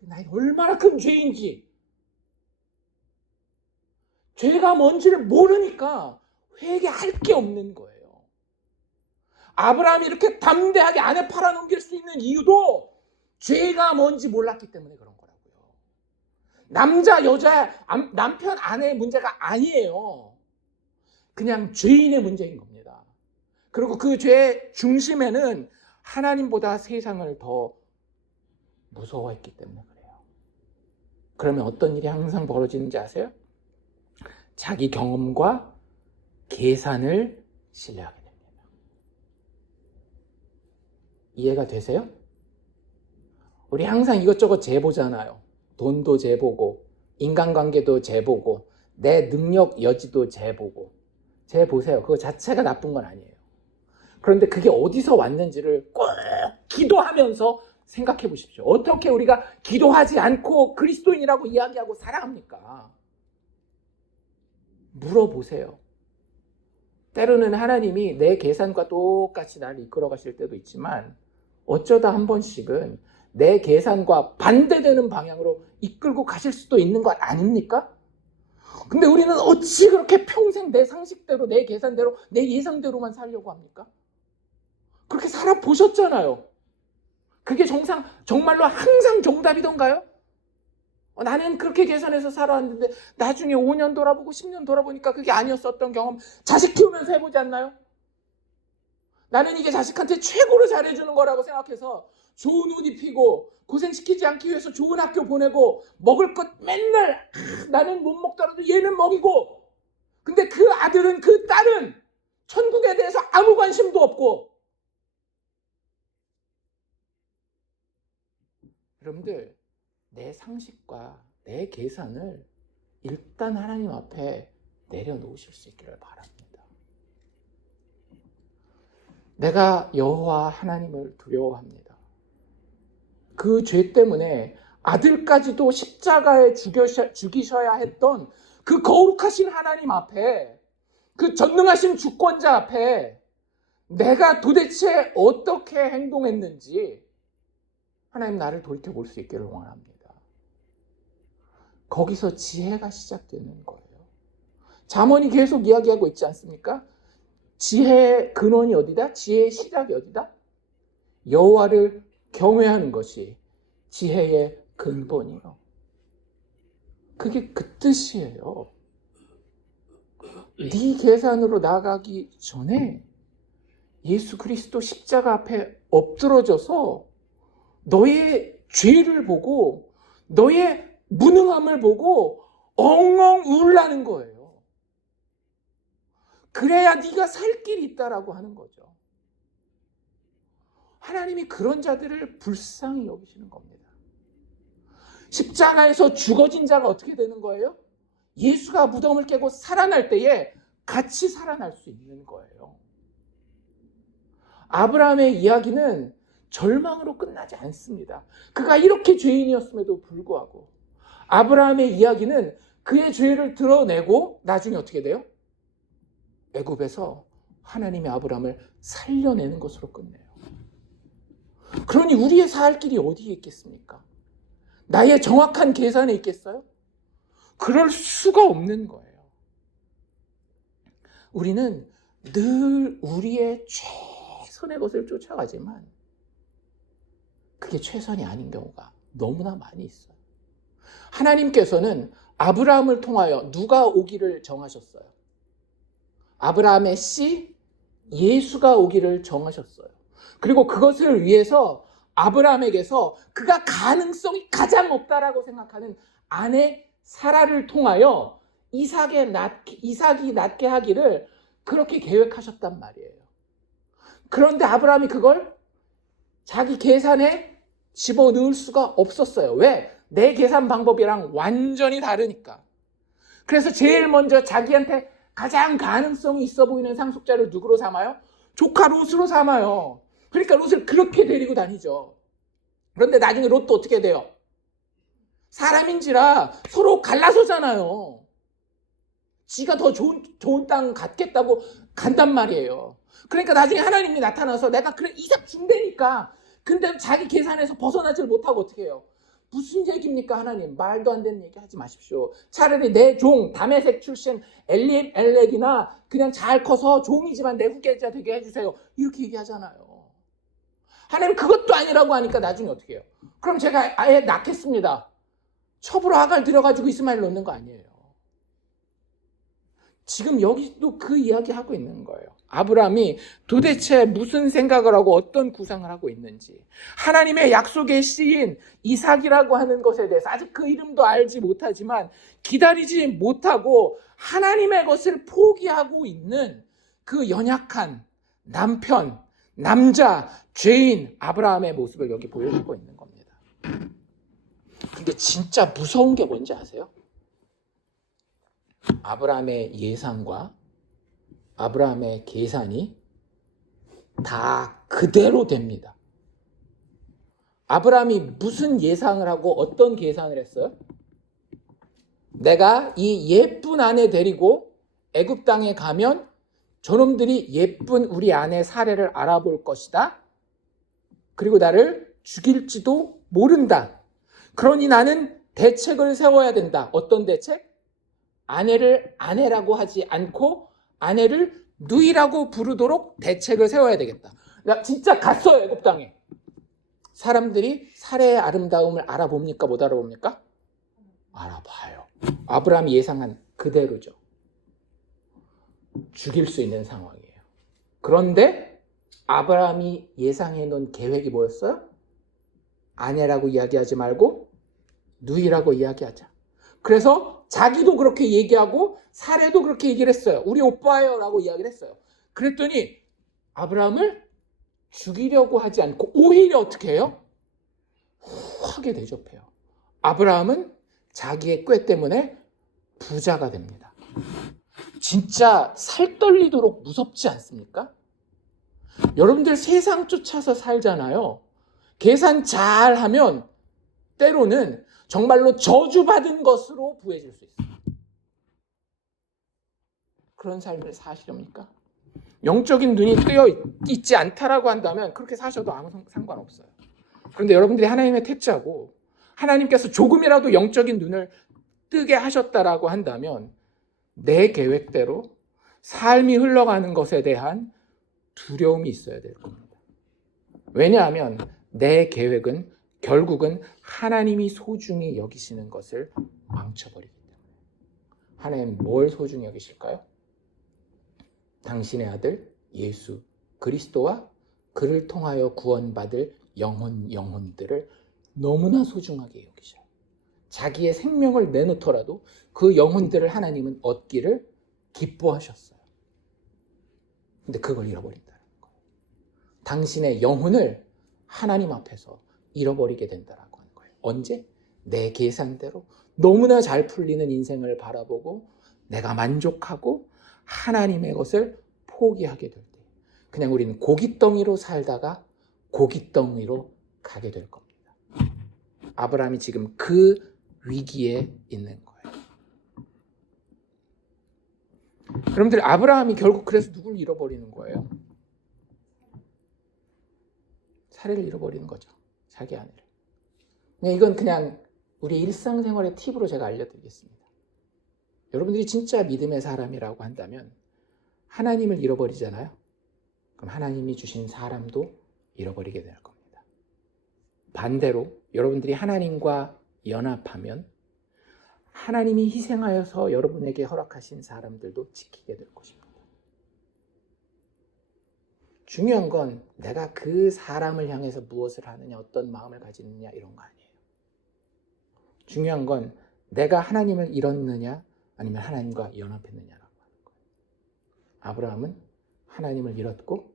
나에게 얼마나 큰 죄인지 죄가 뭔지를 모르니까 회개할 게 없는 거예요. 아브라함이 이렇게 담대하게 아내 팔아넘길 수 있는 이유도 죄가 뭔지 몰랐기 때문에 그런 거라고요. 남자, 여자, 남편, 아내의 문제가 아니에요. 그냥 죄인의 문제인 겁니다. 그리고 그 죄의 중심에는 하나님보다 세상을 더 무서워했기 때문에 그래요. 그러면 어떤 일이 항상 벌어지는지 아세요? 자기 경험과 계산을 신뢰하게 됩니다. 이해가 되세요? 우리 항상 이것저것 재보잖아요. 돈도 재보고 인간관계도 재보고 내 능력 여지도 재보고 재보세요. 그거 자체가 나쁜 건 아니에요. 그런데 그게 어디서 왔는지를 꼭 기도하면서 생각해 보십시오. 어떻게 우리가 기도하지 않고 그리스도인이라고 이야기하고 살아갑니까? 물어보세요. 때로는 하나님이 내 계산과 똑같이 나를 이끌어 가실 때도 있지만 어쩌다 한 번씩은 내 계산과 반대되는 방향으로 이끌고 가실 수도 있는 것 아닙니까? 근데 우리는 어찌 그렇게 평생 내 상식대로, 내 계산대로, 내 예상대로만 살려고 합니까? 그렇게 살아보셨잖아요. 그게 정말로 항상 정답이던가요? 나는 그렇게 계산해서 살아왔는데 나중에 5년 돌아보고 10년 돌아보니까 그게 아니었었던 경험 자식 키우면서 해보지 않나요? 나는 이게 자식한테 최고로 잘해주는 거라고 생각해서 좋은 옷 입히고 고생시키지 않기 위해서 좋은 학교 보내고 먹을 것 맨날 나는 못 먹더라도 얘는 먹이고 근데 그 아들은 그 딸은 천국에 대해서 아무 관심도 없고 여러분들 내 상식과 내 계산을 일단 하나님 앞에 내려놓으실 수 있기를 바랍니다. 내가 여호와 하나님을 두려워합니다. 그 죄 때문에 아들까지도 십자가에 죽이셔야 했던 그 거룩하신 하나님 앞에, 그 전능하신 주권자 앞에 내가 도대체 어떻게 행동했는지 하나님 나를 돌이켜볼 수 있기를 원합니다. 거기서 지혜가 시작되는 거예요. 잠언이 계속 이야기하고 있지 않습니까? 지혜의 근원이 어디다? 지혜의 시작이 어디다? 여호와를 경외하는 것이 지혜의 근본이에요. 그게 그 뜻이에요. 네 계산으로 나아가기 전에 예수 그리스도 십자가 앞에 엎드러져서 너의 죄를 보고 너의 무능함을 보고 엉엉 울라는 거예요. 그래야 네가 살 길이 있다라고 하는 거죠. 하나님이 그런 자들을 불쌍히 여기시는 겁니다. 십자가에서 죽어진 자가 어떻게 되는 거예요? 예수가 무덤을 깨고 살아날 때에 같이 살아날 수 있는 거예요. 아브라함의 이야기는 절망으로 끝나지 않습니다. 그가 이렇게 죄인이었음에도 불구하고 아브라함의 이야기는 그의 죄를 드러내고 나중에 어떻게 돼요? 애굽에서 하나님이 아브라함을 살려내는 것으로 끝내요. 그러니 우리의 살 길이 어디에 있겠습니까? 나의 정확한 계산에 있겠어요? 그럴 수가 없는 거예요. 우리는 늘 우리의 최선의 것을 쫓아가지만 그게 최선이 아닌 경우가 너무나 많이 있어요. 하나님께서는 아브라함을 통하여 누가 오기를 정하셨어요? 아브라함의 씨 예수가 오기를 정하셨어요. 그리고 그것을 위해서 아브라함에게서 그가 가능성이 가장 없다라고 생각하는 아내 사라를 통하여 이삭이 낳게 하기를 그렇게 계획하셨단 말이에요. 그런데 아브라함이 그걸 자기 계산에 집어넣을 수가 없었어요. 왜? 내 계산 방법이랑 완전히 다르니까. 그래서 제일 먼저 자기한테 가장 가능성이 있어 보이는 상속자를 누구로 삼아요? 조카 롯으로 삼아요. 그러니까 롯을 그렇게 데리고 다니죠. 그런데 나중에 롯도 어떻게 돼요? 사람인지라 서로 갈라서잖아요. 지가 더 좋은 땅 갖겠다고 간단 말이에요. 그러니까 나중에 하나님이 나타나서 내가 그래 이삭 준다니까. 근데 자기 계산에서 벗어나질 못하고 어떻게 해요? 무슨 얘기입니까 하나님? 말도 안 되는 얘기 하지 마십시오. 차라리 내 종 다메섹 출신 엘렉이나 그냥 잘 커서 종이지만 내 후계자 되게 해주세요. 이렇게 얘기하잖아요. 하나님 그것도 아니라고 하니까 나중에 어떻게 해요? 그럼 제가 아예 낳겠습니다. 첩으로 아가를 들여가지고 이스마엘 놓는 거 아니에요. 지금 여기도 그 이야기 하고 있는 거예요. 아브라함이 도대체 무슨 생각을 하고 어떤 구상을 하고 있는지, 하나님의 약속의 씨인 이삭이라고 하는 것에 대해서 아직 그 이름도 알지 못하지만 기다리지 못하고 하나님의 것을 포기하고 있는 그 연약한 남편, 남자, 죄인 아브라함의 모습을 여기 보여주고 있는 겁니다. 근데 진짜 무서운 게 뭔지 아세요? 아브라함의 예상과 아브라함의 계산이 다 그대로 됩니다. 아브라함이 무슨 예상을 하고 어떤 계산을 했어요? 내가 이 예쁜 아내 데리고 애굽 땅에 가면 저놈들이 예쁜 우리 아내 사례를 알아볼 것이다. 그리고 나를 죽일지도 모른다. 그러니 나는 대책을 세워야 된다. 어떤 대책? 아내를 아내라고 하지 않고 아내를 누이라고 부르도록 대책을 세워야 되겠다. 진짜 갔어요, 애굽 땅에. 사람들이 사례의 아름다움을 알아봅니까? 못 알아봅니까? 알아봐요. 아브라함이 예상한 그대로죠. 죽일 수 있는 상황이에요. 그런데 아브라함이 예상해 놓은 계획이 뭐였어요? 아내라고 이야기하지 말고 누이라고 이야기하자. 그래서 자기도 그렇게 얘기하고 사례도 그렇게 얘기를 했어요. 우리 오빠예요 라고 이야기를 했어요. 그랬더니 아브라함을 죽이려고 하지 않고 오히려 어떻게 해요? 후하게 대접해요. 아브라함은 자기의 꾀 때문에 부자가 됩니다. 진짜 살 떨리도록 무섭지 않습니까? 여러분들 세상 쫓아서 살잖아요. 계산 잘 하면 때로는 정말로 저주받은 것으로 부해질 수 있어요. 그런 삶을 사시렵니까? 영적인 눈이 뜨여 있지 않다라고 한다면 그렇게 사셔도 아무 상관없어요. 그런데 여러분들이 하나님의 택자고 하나님께서 조금이라도 영적인 눈을 뜨게 하셨다라고 한다면 내 계획대로 삶이 흘러가는 것에 대한 두려움이 있어야 될 겁니다. 왜냐하면 내 계획은 결국은 하나님이 소중히 여기시는 것을 망쳐버리기 때문에. 하나님 뭘 소중히 여기실까요? 당신의 아들 예수 그리스도와 그를 통하여 구원받을 영혼들을 너무나 소중하게 여기셔요. 자기의 생명을 내놓더라도 그 영혼들을 하나님은 얻기를 기뻐하셨어요. 근데 그걸 잃어버린다는 거예요. 당신의 영혼을 하나님 앞에서 잃어버리게 된다라고 하는 거예요. 언제? 내 계산대로 너무나 잘 풀리는 인생을 바라보고 내가 만족하고 하나님의 것을 포기하게 될 때 그냥 우리는 고깃덩이로 살다가 고깃덩이로 가게 될 겁니다. 아브라함이 지금 그 위기에 있는 거예요. 여러분들 아브라함이 결국 그래서 누굴 잃어버리는 거예요? 사례를 잃어버리는 거죠. 자기 아내를. 이건 그냥 우리 일상생활의 팁으로 제가 알려드리겠습니다. 여러분들이 진짜 믿음의 사람이라고 한다면 하나님을 잃어버리잖아요. 그럼 하나님이 주신 사람도 잃어버리게 될 겁니다. 반대로 여러분들이 하나님과 연합하면 하나님이 희생하여서 여러분에게 허락하신 사람들도 지키게 될 것입니다. 중요한 건 내가 그 사람을 향해서 무엇을 하느냐, 어떤 마음을 가지느냐 이런 거 아니에요. 중요한 건 내가 하나님을 잃었느냐 아니면 하나님과 연합했느냐라고 하는 거예요. 아브라함은 하나님을 잃었고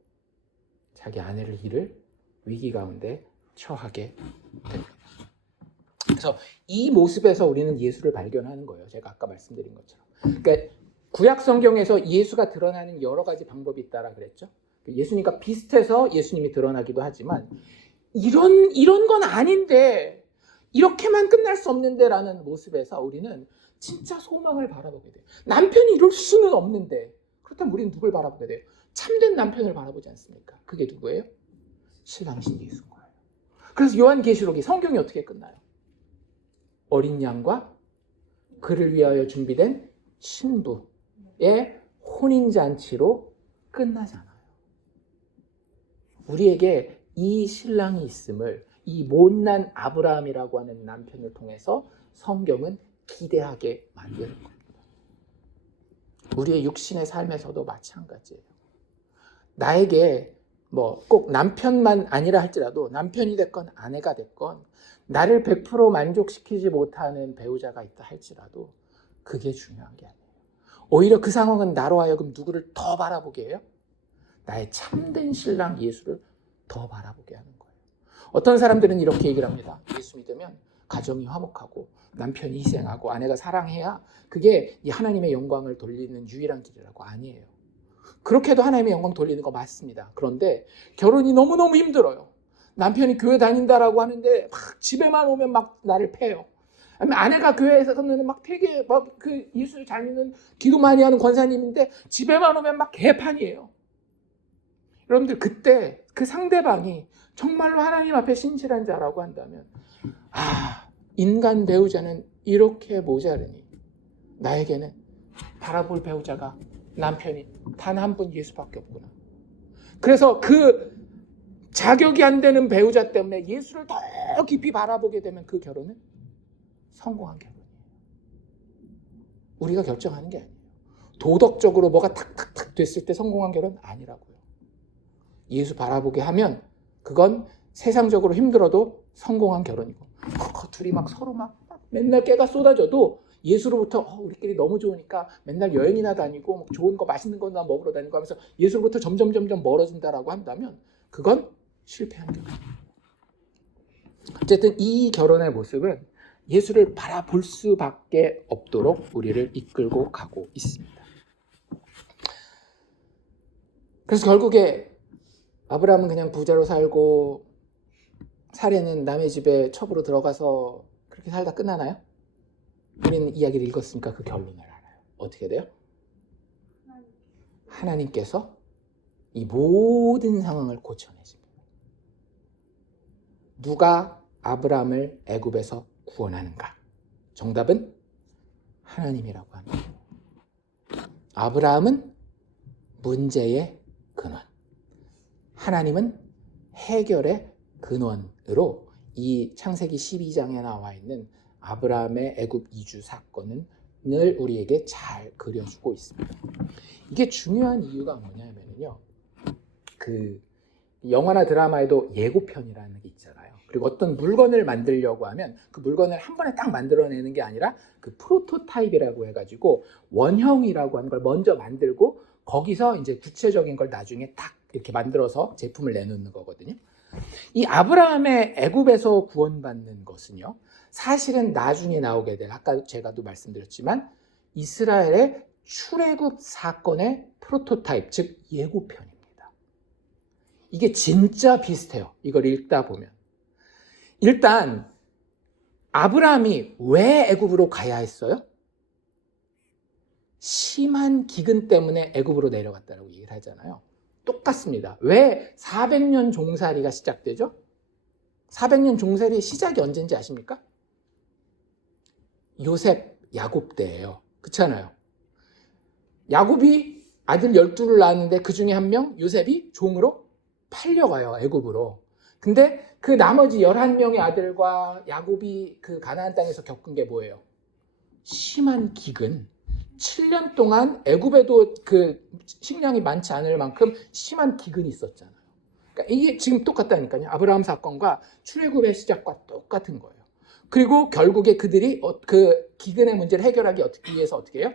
자기 아내를 잃을 위기 가운데 처하게 됩니다. 그래서 이 모습에서 우리는 예수를 발견하는 거예요. 제가 아까 말씀드린 것처럼. 그러니까 구약 성경에서 예수가 드러나는 여러 가지 방법이 있다라 그랬죠. 예수님과 비슷해서 예수님이 드러나기도 하지만 이런 건 아닌데 이렇게만 끝날 수 없는데 라는 모습에서 우리는 진짜 소망을 바라보게 돼요. 남편이 이럴 수는 없는데 그렇다면 우리는 누굴 바라보게 돼요? 참된 남편을 바라보지 않습니까? 그게 누구예요? 신랑이신 예수인 거예요. 그래서 요한계시록이 성경이 어떻게 끝나요? 어린 양과 그를 위하여 준비된 신부의 혼인잔치로 끝나잖아요. 우리에게 이 신랑이 있음을 이 못난 아브라함이라고 하는 남편을 통해서 성경은 기대하게 만드는 겁니다. 우리의 육신의 삶에서도 마찬가지예요. 나에게 꼭 남편만 아니라 할지라도 남편이 됐건 아내가 됐건 나를 100% 만족시키지 못하는 배우자가 있다 할지라도 그게 중요한 게 아니에요. 오히려 그 상황은 나로 하여금 누구를 더 바라보게 해요? 나의 참된 신랑 예수를 더 바라보게 하는 거예요. 어떤 사람들은 이렇게 얘기를 합니다. 예수 믿으면 가정이 화목하고 남편이 희생하고 아내가 사랑해야 그게 이 하나님의 영광을 돌리는 유일한 길이라고. 아니에요. 그렇게 해도 하나님의 영광 돌리는 거 맞습니다. 그런데 결혼이 너무너무 힘들어요. 남편이 교회 다닌다라고 하는데 막 집에만 오면 막 나를 패요. 아니면 아내가 교회에서는 막 되게 그 예수를 잘 믿는 기도 많이 하는 권사님인데 집에만 오면 막 개판이에요. 여러분들 그때 그 상대방이 정말로 하나님 앞에 신실한 자라고 한다면 인간 배우자는 이렇게 모자르니 나에게는 바라볼 배우자가 남편이 단 한 분 예수밖에 없구나. 그래서 그 자격이 안 되는 배우자 때문에 예수를 더 깊이 바라보게 되면 그 결혼은 성공한 결혼이에요. 우리가 결정하는 게 아니에요. 도덕적으로 뭐가 탁탁탁 됐을 때 성공한 결혼 아니라고요. 예수 바라보게 하면 그건 세상적으로 힘들어도 성공한 결혼이고 둘이 막 서로 막 맨날 깨가 쏟아져도 예수로부터 우리끼리 너무 좋으니까 맨날 여행이나 다니고 좋은 거 맛있는 거나 먹으러 다니고 하면서 예수로부터 점점 멀어진다라고 한다면 그건 실패한 결혼. 어쨌든 이 결혼의 모습은 예수를 바라볼 수밖에 없도록 우리를 이끌고 가고 있습니다. 그래서 결국에 아브라함은 그냥 부자로 살고 사례는 남의 집에 첩으로 들어가서 그렇게 살다 끝나나요? 우리는 이야기를 읽었으니까 그 결론을 알아요. 어떻게 돼요? 하나님께서 이 모든 상황을 고쳐내십니다. 누가 아브라함을 애굽에서 구원하는가? 정답은 하나님이라고 합니다. 아브라함은 문제의 근원, 하나님은 해결의 근원으로 이 창세기 12장에 나와 있는 아브라함의 애굽 이주 사건을 우리에게 잘 그려주고 있습니다. 이게 중요한 이유가 뭐냐면요, 그 영화나 드라마에도 예고편이라는 게 있잖아요. 그리고 어떤 물건을 만들려고 하면 그 물건을 한 번에 딱 만들어내는 게 아니라 그 프로토타입이라고 해가지고 원형이라고 하는 걸 먼저 만들고 거기서 이제 구체적인 걸 나중에 딱 이렇게 만들어서 제품을 내놓는 거거든요. 이 아브라함의 애굽에서 구원받는 것은요, 사실은 나중에 나오게 될, 아까 제가도 말씀드렸지만 이스라엘의 출애굽 사건의 프로토타입, 즉 예고편입니다. 이게 진짜 비슷해요. 이걸 읽다 보면. 일단 아브라함이 왜 애굽으로 가야 했어요? 심한 기근 때문에 애굽으로 내려갔다고 얘기를 하잖아요. 똑같습니다. 왜 400년 종살이가 시작되죠? 400년 종살이의 시작이 언제인지 아십니까? 요셉, 야곱 때예요. 그렇잖아요. 야곱이 아들 12를 낳았는데 그 중에 한 명, 요셉이 종으로 팔려가요, 애굽으로. 근데 그 나머지 11명의 아들과 야곱이 그 가나안 땅에서 겪은 게 뭐예요? 심한 기근. 7년 동안 애굽에도 그 식량이 많지 않을 만큼 심한 기근이 있었잖아요. 그러니까 이게 지금 똑같다니까요. 아브라함 사건과 출애굽의 시작과 똑같은 거예요. 그리고 결국에 그들이 그 기근의 문제를 해결하기 위해서 어떻게 해요?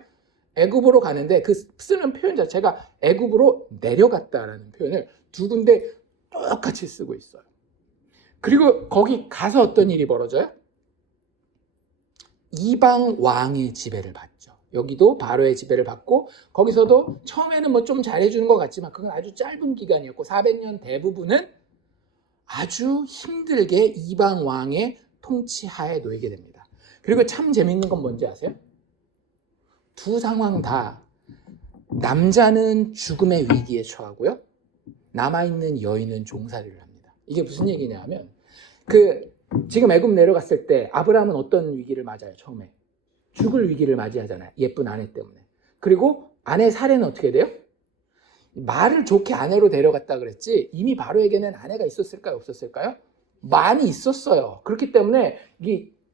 애굽으로 가는데 그 쓰는 표현 자체가 애굽으로 내려갔다라는 표현을 두 군데 똑같이 쓰고 있어요. 그리고 거기 가서 어떤 일이 벌어져요? 이방 왕의 지배를 받죠. 여기도 바로의 지배를 받고 거기서도 처음에는 뭐 좀 잘해주는 것 같지만 그건 아주 짧은 기간이었고 400년 대부분은 아주 힘들게 이방 왕의 통치하에 놓이게 됩니다. 그리고 참 재밌는 건 뭔지 아세요? 두 상황 다 남자는 죽음의 위기에 처하고요, 남아있는 여인은 종살이를 합니다. 이게 무슨 얘기냐면 지금 애굽 내려갔을 때 아브라함은 어떤 위기를 맞아요? 처음에 죽을 위기를 맞이하잖아요. 예쁜 아내 때문에. 그리고 아내 사례는 어떻게 돼요? 말을 좋게 아내로 데려갔다 그랬지 이미 바로에게는 아내가 있었을까요? 없었을까요? 많이 있었어요. 그렇기 때문에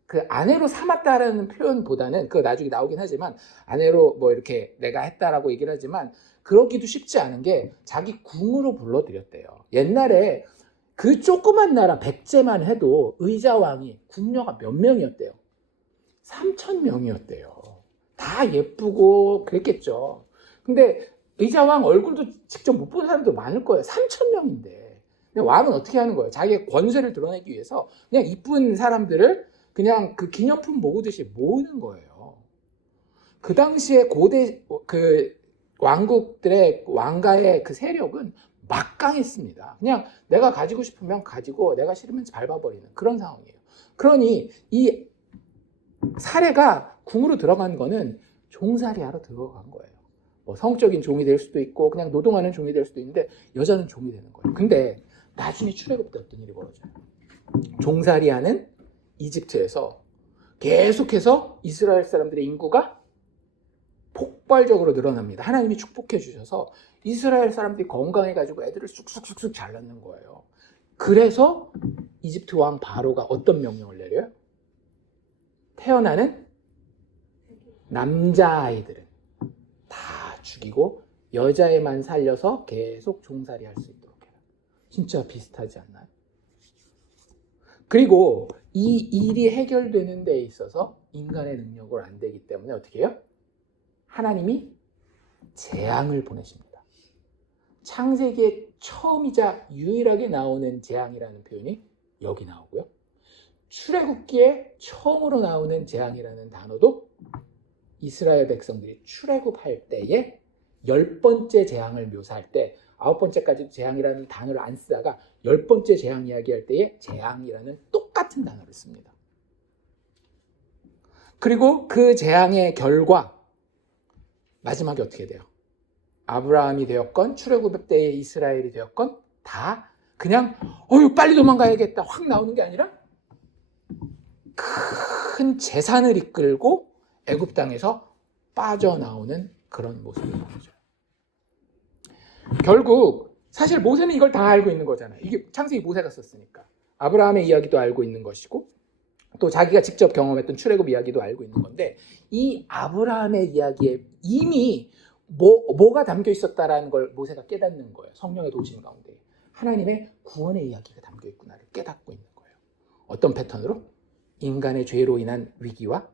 그 아내로 삼았다라는 표현보다는 그거 나중에 나오긴 하지만 아내로 뭐 이렇게 내가 했다라고 얘기를 하지만 그러기도 쉽지 않은 게 자기 궁으로 불러들였대요. 옛날에 그 조그만 나라 백제만 해도 의자왕이 궁녀가 몇 명이었대요? 3,000명이었대요. 다 예쁘고 그랬겠죠. 근데 의자왕 얼굴도 직접 못 본 사람도 많을 거예요. 3,000명인데. 왕은 어떻게 하는 거예요? 자기의 권세를 드러내기 위해서 그냥 이쁜 사람들을 그냥 그 기념품 모으듯이 모으는 거예요. 그 당시에 고대 그 왕국들의 왕가의 그 세력은 막강했습니다. 그냥 내가 가지고 싶으면 가지고 내가 싫으면 밟아버리는 그런 상황이에요. 그러니 이 사례가 궁으로 들어간 거는 종살이하러 들어간 거예요. 뭐 성적인 종이 될 수도 있고 그냥 노동하는 종이 될 수도 있는데 여자는 종이 되는 거예요. 근데 나중에 출애굽 때 어떤 일이 벌어져요? 종살이하는 이집트에서 계속해서 이스라엘 사람들의 인구가 폭발적으로 늘어납니다. 하나님이 축복해 주셔서 이스라엘 사람들이 건강해가지고 애들을 쑥쑥쑥쑥 잘 낳는 거예요. 그래서 이집트 왕 바로가 어떤 명령을 내려요? 태어나는 남자아이들은 다 죽이고 여자애만 살려서 계속 종살이 할 수 있도록 해요. 진짜 비슷하지 않나요? 그리고 이 일이 해결되는 데 있어서 인간의 능력으로 안 되기 때문에 어떻게 해요? 하나님이 재앙을 보내십니다. 창세기에 처음이자 유일하게 나오는 재앙이라는 표현이 여기 나오고요. 출애굽기에 처음으로 나오는 재앙이라는 단어도 이스라엘 백성들이 출애굽할 때에 10번째 재앙을 묘사할 때 9번째까지 재앙이라는 단어를 안 쓰다가 10번째 재앙 이야기할 때에 재앙이라는 똑같은 단어를 씁니다. 그리고 그 재앙의 결과 마지막에 어떻게 돼요? 아브라함이 되었건 출애굽 때의 이스라엘이 되었건 다 그냥 빨리 도망가야겠다 확 나오는 게 아니라 큰 재산을 이끌고 애굽 땅에서 빠져나오는 그런 모습을 보여줘요. 결국 사실 모세는 이걸 다 알고 있는 거잖아요. 이게 창세기 모세가 썼으니까. 아브라함의 이야기도 알고 있는 것이고 또 자기가 직접 경험했던 출애굽 이야기도 알고 있는 건데 이 아브라함의 이야기에 이미 뭐가 담겨 있었다라는 걸 모세가 깨닫는 거예요. 성령의 도심 가운데 하나님의 구원의 이야기가 담겨 있구나를 깨닫고 있는 거예요. 어떤 패턴으로? 인간의 죄로 인한 위기와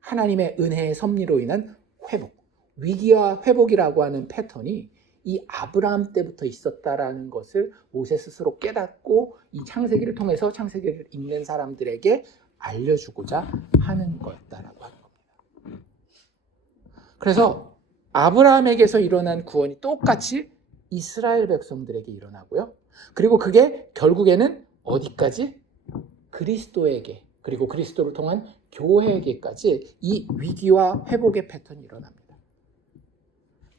하나님의 은혜의 섭리로 인한 회복. 위기와 회복이라고 하는 패턴이 이 아브라함 때부터 있었다라는 것을 모세 스스로 깨닫고 이 창세기를 통해서 창세기를 읽는 사람들에게 알려주고자 하는 거였다라고 하는 겁니다. 그래서 아브라함에게서 일어난 구원이 똑같이 이스라엘 백성들에게 일어나고요. 그리고 그게 결국에는 어디까지? 그리스도에게 그리고 그리스도를 통한 교회에게까지 이 위기와 회복의 패턴이 일어납니다.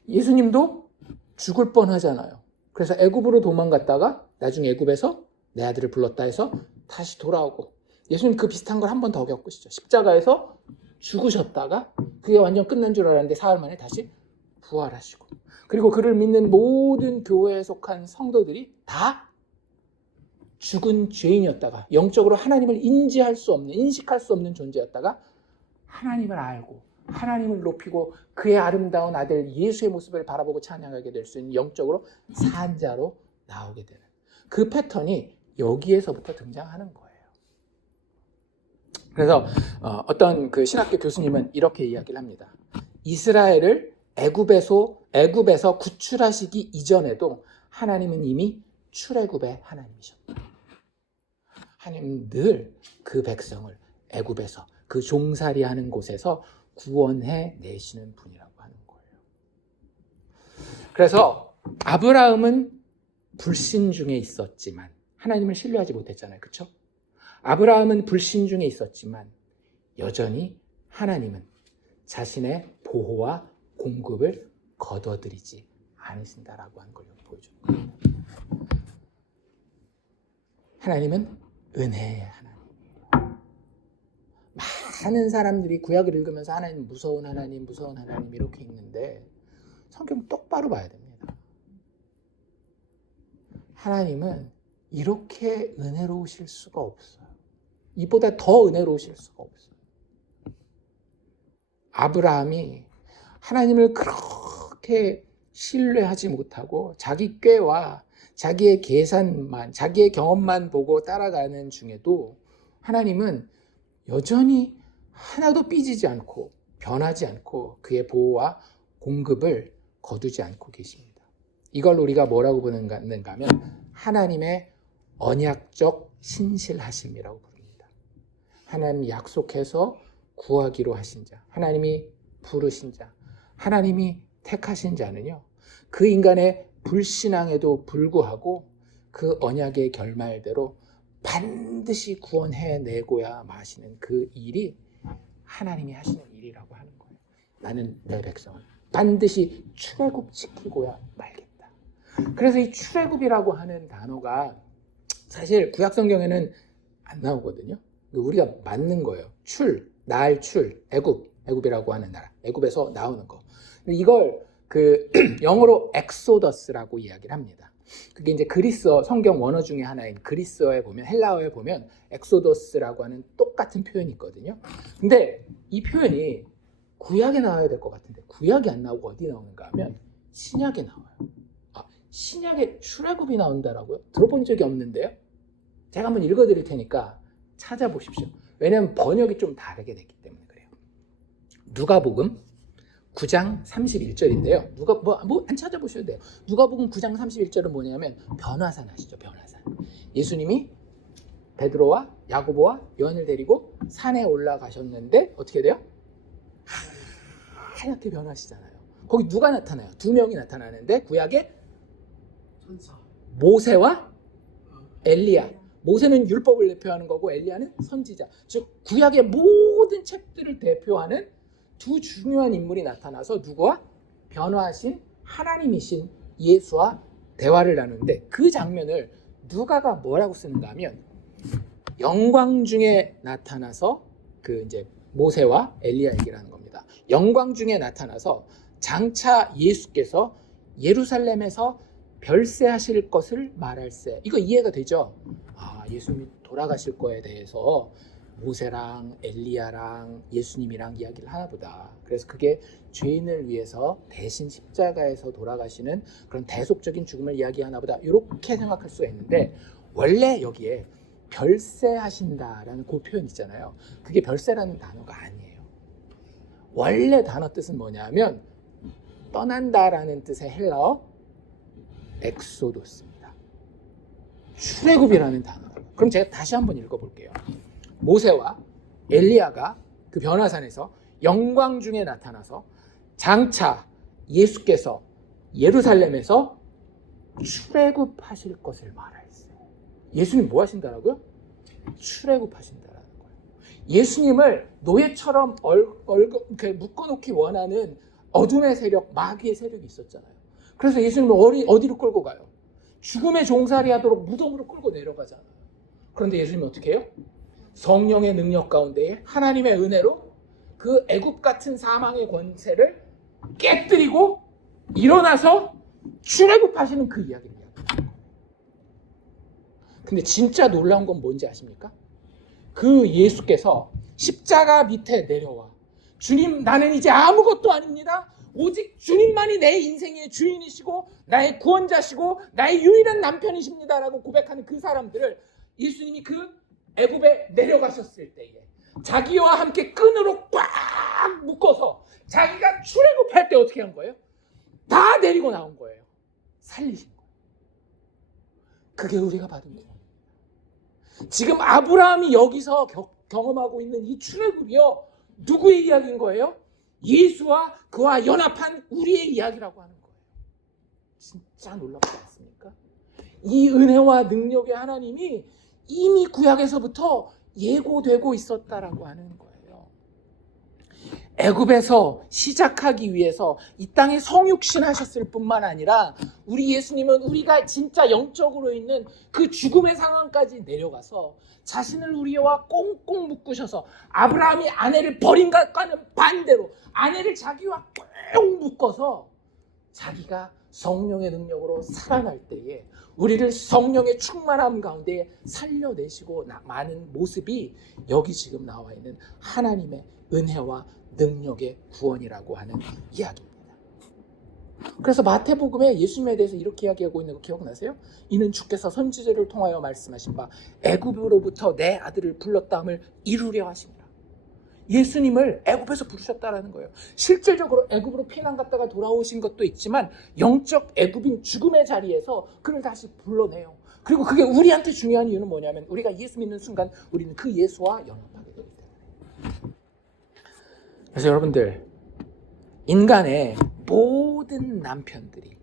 예수님도 죽을 뻔하잖아요. 그래서 애굽으로 도망갔다가 나중에 애굽에서 내 아들을 불렀다 해서 다시 돌아오고 예수님 그 비슷한 걸 한 번 더 겪으시죠. 십자가에서 죽으셨다가 그게 완전 끝난 줄 알았는데 사흘 만에 다시 부활하시고 그리고 그를 믿는 모든 교회에 속한 성도들이 다 죽은 죄인이었다가 영적으로 하나님을 인식할 수 없는 존재였다가 하나님을 알고 하나님을 높이고 그의 아름다운 아들 예수의 모습을 바라보고 찬양하게 될 수 있는 영적으로 산 자로 나오게 되는 그 패턴이 여기에서부터 등장하는 거예요. 그래서 어떤 그 신학교 교수님은 이렇게 이야기를 합니다. 이스라엘을 애굽에서 구출하시기 이전에도 하나님은 이미 출애굽의 하나님이셨다. 하나님은 늘 그 백성을 애굽에서 그 종살이하는 곳에서 구원해 내시는 분이라고 하는 거예요. 그래서 아브라함은 불신 중에 있었지만 하나님을 신뢰하지 못했잖아요. 그렇죠? 아브라함은 불신 중에 있었지만 여전히 하나님은 자신의 보호와 공급을 거둬들이지 않으신다라고 하는 걸 보여주는 거예요. 하나님은 은혜의 하나님이에요. 많은 사람들이 구약을 읽으면서 하나님 무서운 하나님 이렇게 읽는데 성경 똑바로 봐야 됩니다. 하나님은 이렇게 은혜로우실 수가 없어요. 이보다 더 은혜로우실 수가 없어요. 아브라함이 하나님을 그렇게 신뢰하지 못하고 자기 꾀와 자기의 계산만, 자기의 경험만 보고 따라가는 중에도 하나님은 여전히 하나도 삐지지 않고 변하지 않고 그의 보호와 공급을 거두지 않고 계십니다. 이걸 우리가 뭐라고 부르는가 하면 하나님의 언약적 신실하심이라고 부릅니다. 하나님이 약속해서 구하기로 하신 자, 하나님이 부르신 자, 하나님이 택하신 자는요, 그 인간의 불신앙에도 불구하고 그 언약의 결말대로 반드시 구원해내고야 마시는 그 일이 하나님이 하시는 일이라고 하는 거예요. 나는 내 백성을 반드시 출애굽시키고야 말겠다. 그래서 이 출애굽이라고 하는 단어가 사실 구약 성경에는 안 나오거든요. 우리가 맞는 거예요. 애굽이라고 하는 나라, 애굽에서 나오는 거. 이걸 영어로 엑소더스라고 이야기를 합니다. 그게 이제 그리스어 성경 원어 중에 하나인 그리스어에 보면, 헬라어에 보면 엑소더스라고 하는 똑같은 표현이 있거든요. 근데 이 표현이 구약에 나와야 될 것 같은데 구약이 안 나오고 어디 나오는가 하면 신약에 나와요. 신약에 출애굽이 나온다라고요? 들어본 적이 없는데요. 제가 한번 읽어드릴 테니까 찾아보십시오. 왜냐하면 번역이 좀 다르게 됐기 때문에 그래요. 누가복음 9장 31절인데요. 안 찾아보셔도 돼요. 누가복음 9장 31절은 뭐냐면 변화산 아시죠? 변화산. 예수님이 베드로와 야고보와 요한을 데리고 산에 올라가셨는데 어떻게 돼요? 하얗게 변하시잖아요. 거기 누가 나타나요? 두 명이 나타나는데 구약에 모세와 엘리야. 모세는 율법을 대표하는 거고 엘리야는 선지자. 즉 구약의 모든 책들을 대표하는 두 중요한 인물이 나타나서 누구와? 변화하신 하나님이신 예수와 대화를 나누는데 그 장면을 누가가 뭐라고 쓰는가 하면 영광 중에 나타나서 그 이제 모세와 엘리야 얘기를 하는 겁니다. 영광 중에 나타나서 장차 예수께서 예루살렘에서 별세하실 것을 말할세. 이거 이해가 되죠? 예수님이 돌아가실 거에 대해서 모세랑 엘리야랑 예수님이랑 이야기를 하나보다. 그래서 그게 죄인을 위해서 대신 십자가에서 돌아가시는 그런 대속적인 죽음을 이야기하나보다 이렇게 생각할 수가 있는데 원래 여기에 별세하신다라는 그 표현 있잖아요. 그게 별세라는 단어가 아니에요. 원래 단어 뜻은 뭐냐면 떠난다라는 뜻의 헬라어 엑소도스입니다. 출애굽이라는 단어. 그럼 제가 다시 한번 읽어볼게요. 모세와 엘리야가 그 변화산에서 영광 중에 나타나서 장차 예수께서 예루살렘에서 출애굽하실 것을 말하였어요. 예수님 뭐 하신다라고요? 출애굽하신다라는 거예요. 예수님을 노예처럼 묶어놓기 원하는 어둠의 세력, 마귀의 세력이 있었잖아요. 그래서 예수님을 어디로 끌고 가요? 죽음의 종살이 하도록 무덤으로 끌고 내려가잖아요. 그런데 예수님은 어떻게 해요? 성령의 능력 가운데에 하나님의 은혜로 그 애굽 같은 사망의 권세를 깨뜨리고 일어나서 출애굽하시는 그 이야기입니다. 근데 진짜 놀라운 건 뭔지 아십니까? 그 예수께서 십자가 밑에 내려와 주님, 나는 이제 아무것도 아닙니다. 오직 주님만이 내 인생의 주인이시고 나의 구원자시고 나의 유일한 남편이십니다 라고 고백하는 그 사람들을 예수님이 그 애굽에 내려가셨을 때에 자기와 함께 끈으로 꽉 묶어서 자기가 출애굽할 때 어떻게 한 거예요? 다 내리고 나온 거예요. 살리신 거예요. 그게 우리가 받은 거예요. 지금 아브라함이 여기서 경험하고 있는 이 출애굽이요, 누구의 이야기인 거예요? 예수와 그와 연합한 우리의 이야기라고 하는 거예요. 진짜 놀랍지 않습니까? 이 은혜와 능력의 하나님이 이미 구약에서부터 예고되고 있었다라고 하는 거예요. 애굽에서 시작하기 위해서 이 땅에 성육신 하셨을 뿐만 아니라 우리 예수님은 우리가 진짜 영적으로 있는 그 죽음의 상황까지 내려가서 자신을 우리와 꽁꽁 묶으셔서 아브라함이 아내를 버린 것과는 반대로 아내를 자기와 꽁 묶어서 자기가 성령의 능력으로 살아날 때에 우리를 성령의 충만함 가운데 살려내시고 많은 모습이 여기 지금 나와 있는 하나님의 은혜와 능력의 구원이라고 하는 이야기입니다. 그래서 마태복음에 예수님에 대해서 이렇게 이야기하고 있는 거 기억나세요? 이는 주께서 선지자를 통하여 말씀하신 바 애굽으로부터 내 아들을 불렀다함을 이루려 하십니다. 예수님을 애굽에서 부르셨다라는 거예요. 실질적으로 애굽으로 피난 갔다가 돌아오신 것도 있지만 영적 애굽인 죽음의 자리에서 그를 다시 불러내요. 그리고 그게 우리한테 중요한 이유는 뭐냐면 우리가 예수 믿는 순간 우리는 그 예수와 연합하게 되기 때문에. 그래서 여러분들, 인간의 모든 남편들이,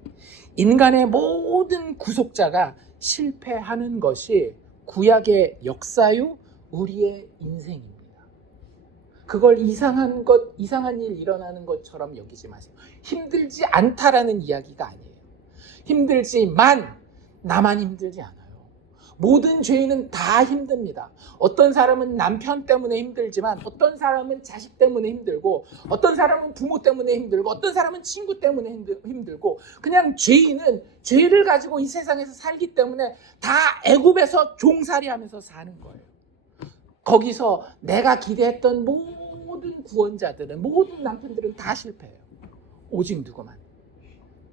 인간의 모든 구속자가 실패하는 것이 구약의 역사요 우리의 인생입니다. 그걸 이상한 일 일어나는 것처럼 여기지 마세요. 힘들지 않다라는 이야기가 아니에요. 힘들지만 나만 힘들지 않아요. 모든 죄인은 다 힘듭니다. 어떤 사람은 남편 때문에 힘들지만 어떤 사람은 자식 때문에 힘들고 어떤 사람은 부모 때문에 힘들고 어떤 사람은 친구 때문에 힘들고 그냥 죄인은 죄를 가지고 이 세상에서 살기 때문에 다 애굽에서 종살이하면서 사는 거예요. 거기서 내가 기대했던 모든 구원자들은 모든 남편들은 다 실패해요. 오직 누구만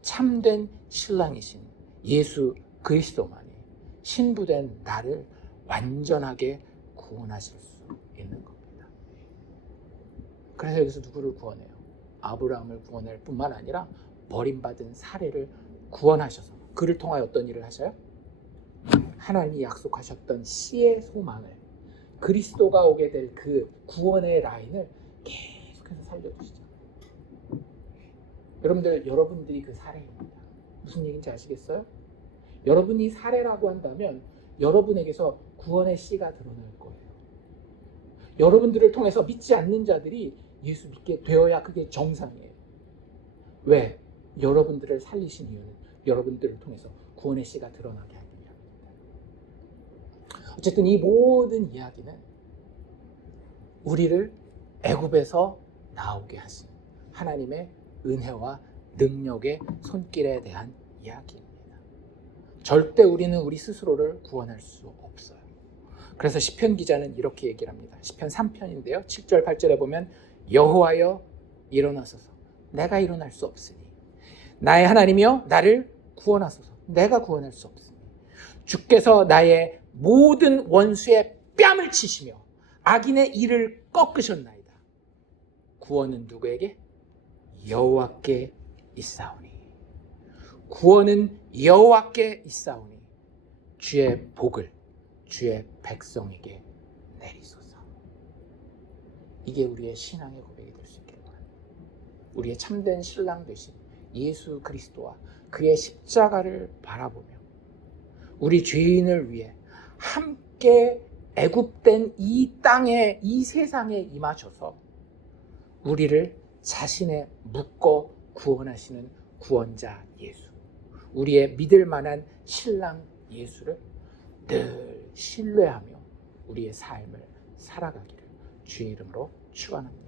참된 신랑이신 예수 그리스도만이 신부된 나를 완전하게 구원하실 수 있는 겁니다. 그래서 여기서 누구를 구원해요? 아브라함을 구원할 뿐만 아니라 버림받은 사례를 구원하셔서 그를 통하여 어떤 일을 하셔요? 하나님이 약속하셨던 씨의 소망을 그리스도가 오게 될 그 구원의 라인을 계속해서 살려주시죠. 여러분들이 그 사례입니다. 무슨 얘기인지 아시겠어요? 여러분이 사례라고 한다면 여러분에게서 구원의 씨가 드러날 거예요. 여러분들을 통해서 믿지 않는 자들이 예수 믿게 되어야 그게 정상이에요. 왜? 여러분들을 살리신 이유는 여러분들을 통해서 구원의 씨가 드러나게 하기 위함입니다. 어쨌든 이 모든 이야기는 우리를 애굽에서 나오게 하신 하나님의 은혜와 능력의 손길에 대한 이야기입니다. 절대 우리는 우리 스스로를 구원할 수 없어요. 그래서 시편 기자는 이렇게 얘기를 합니다. 시편 3편인데요. 7절 8절에 보면 여호와여 일어나소서 내가 일어날 수 없으니 나의 하나님이여 나를 구원하소서 내가 구원할 수 없으니 주께서 나의 모든 원수의 뺨을 치시며 악인의 이를 꺾으셨나이다. 구원은 누구에게? 여호와께 있사오니. 구원은 여호와께 있사오니 주의 복을 주의 백성에게 내리소서. 이게 우리의 신앙의 고백이 될 수 있기를 바랍니다. 우리의 참된 신랑 되신 예수 그리스도와 그의 십자가를 바라보며 우리 죄인을 위해 함께 애굽된 이 땅에 이 세상에 임하셔서 우리를 자신의 묶어 구원하시는 구원자 예수, 우리의 믿을 만한 신랑 예수를 늘 신뢰하며 우리의 삶을 살아가기를 주의 이름으로 축원합니다.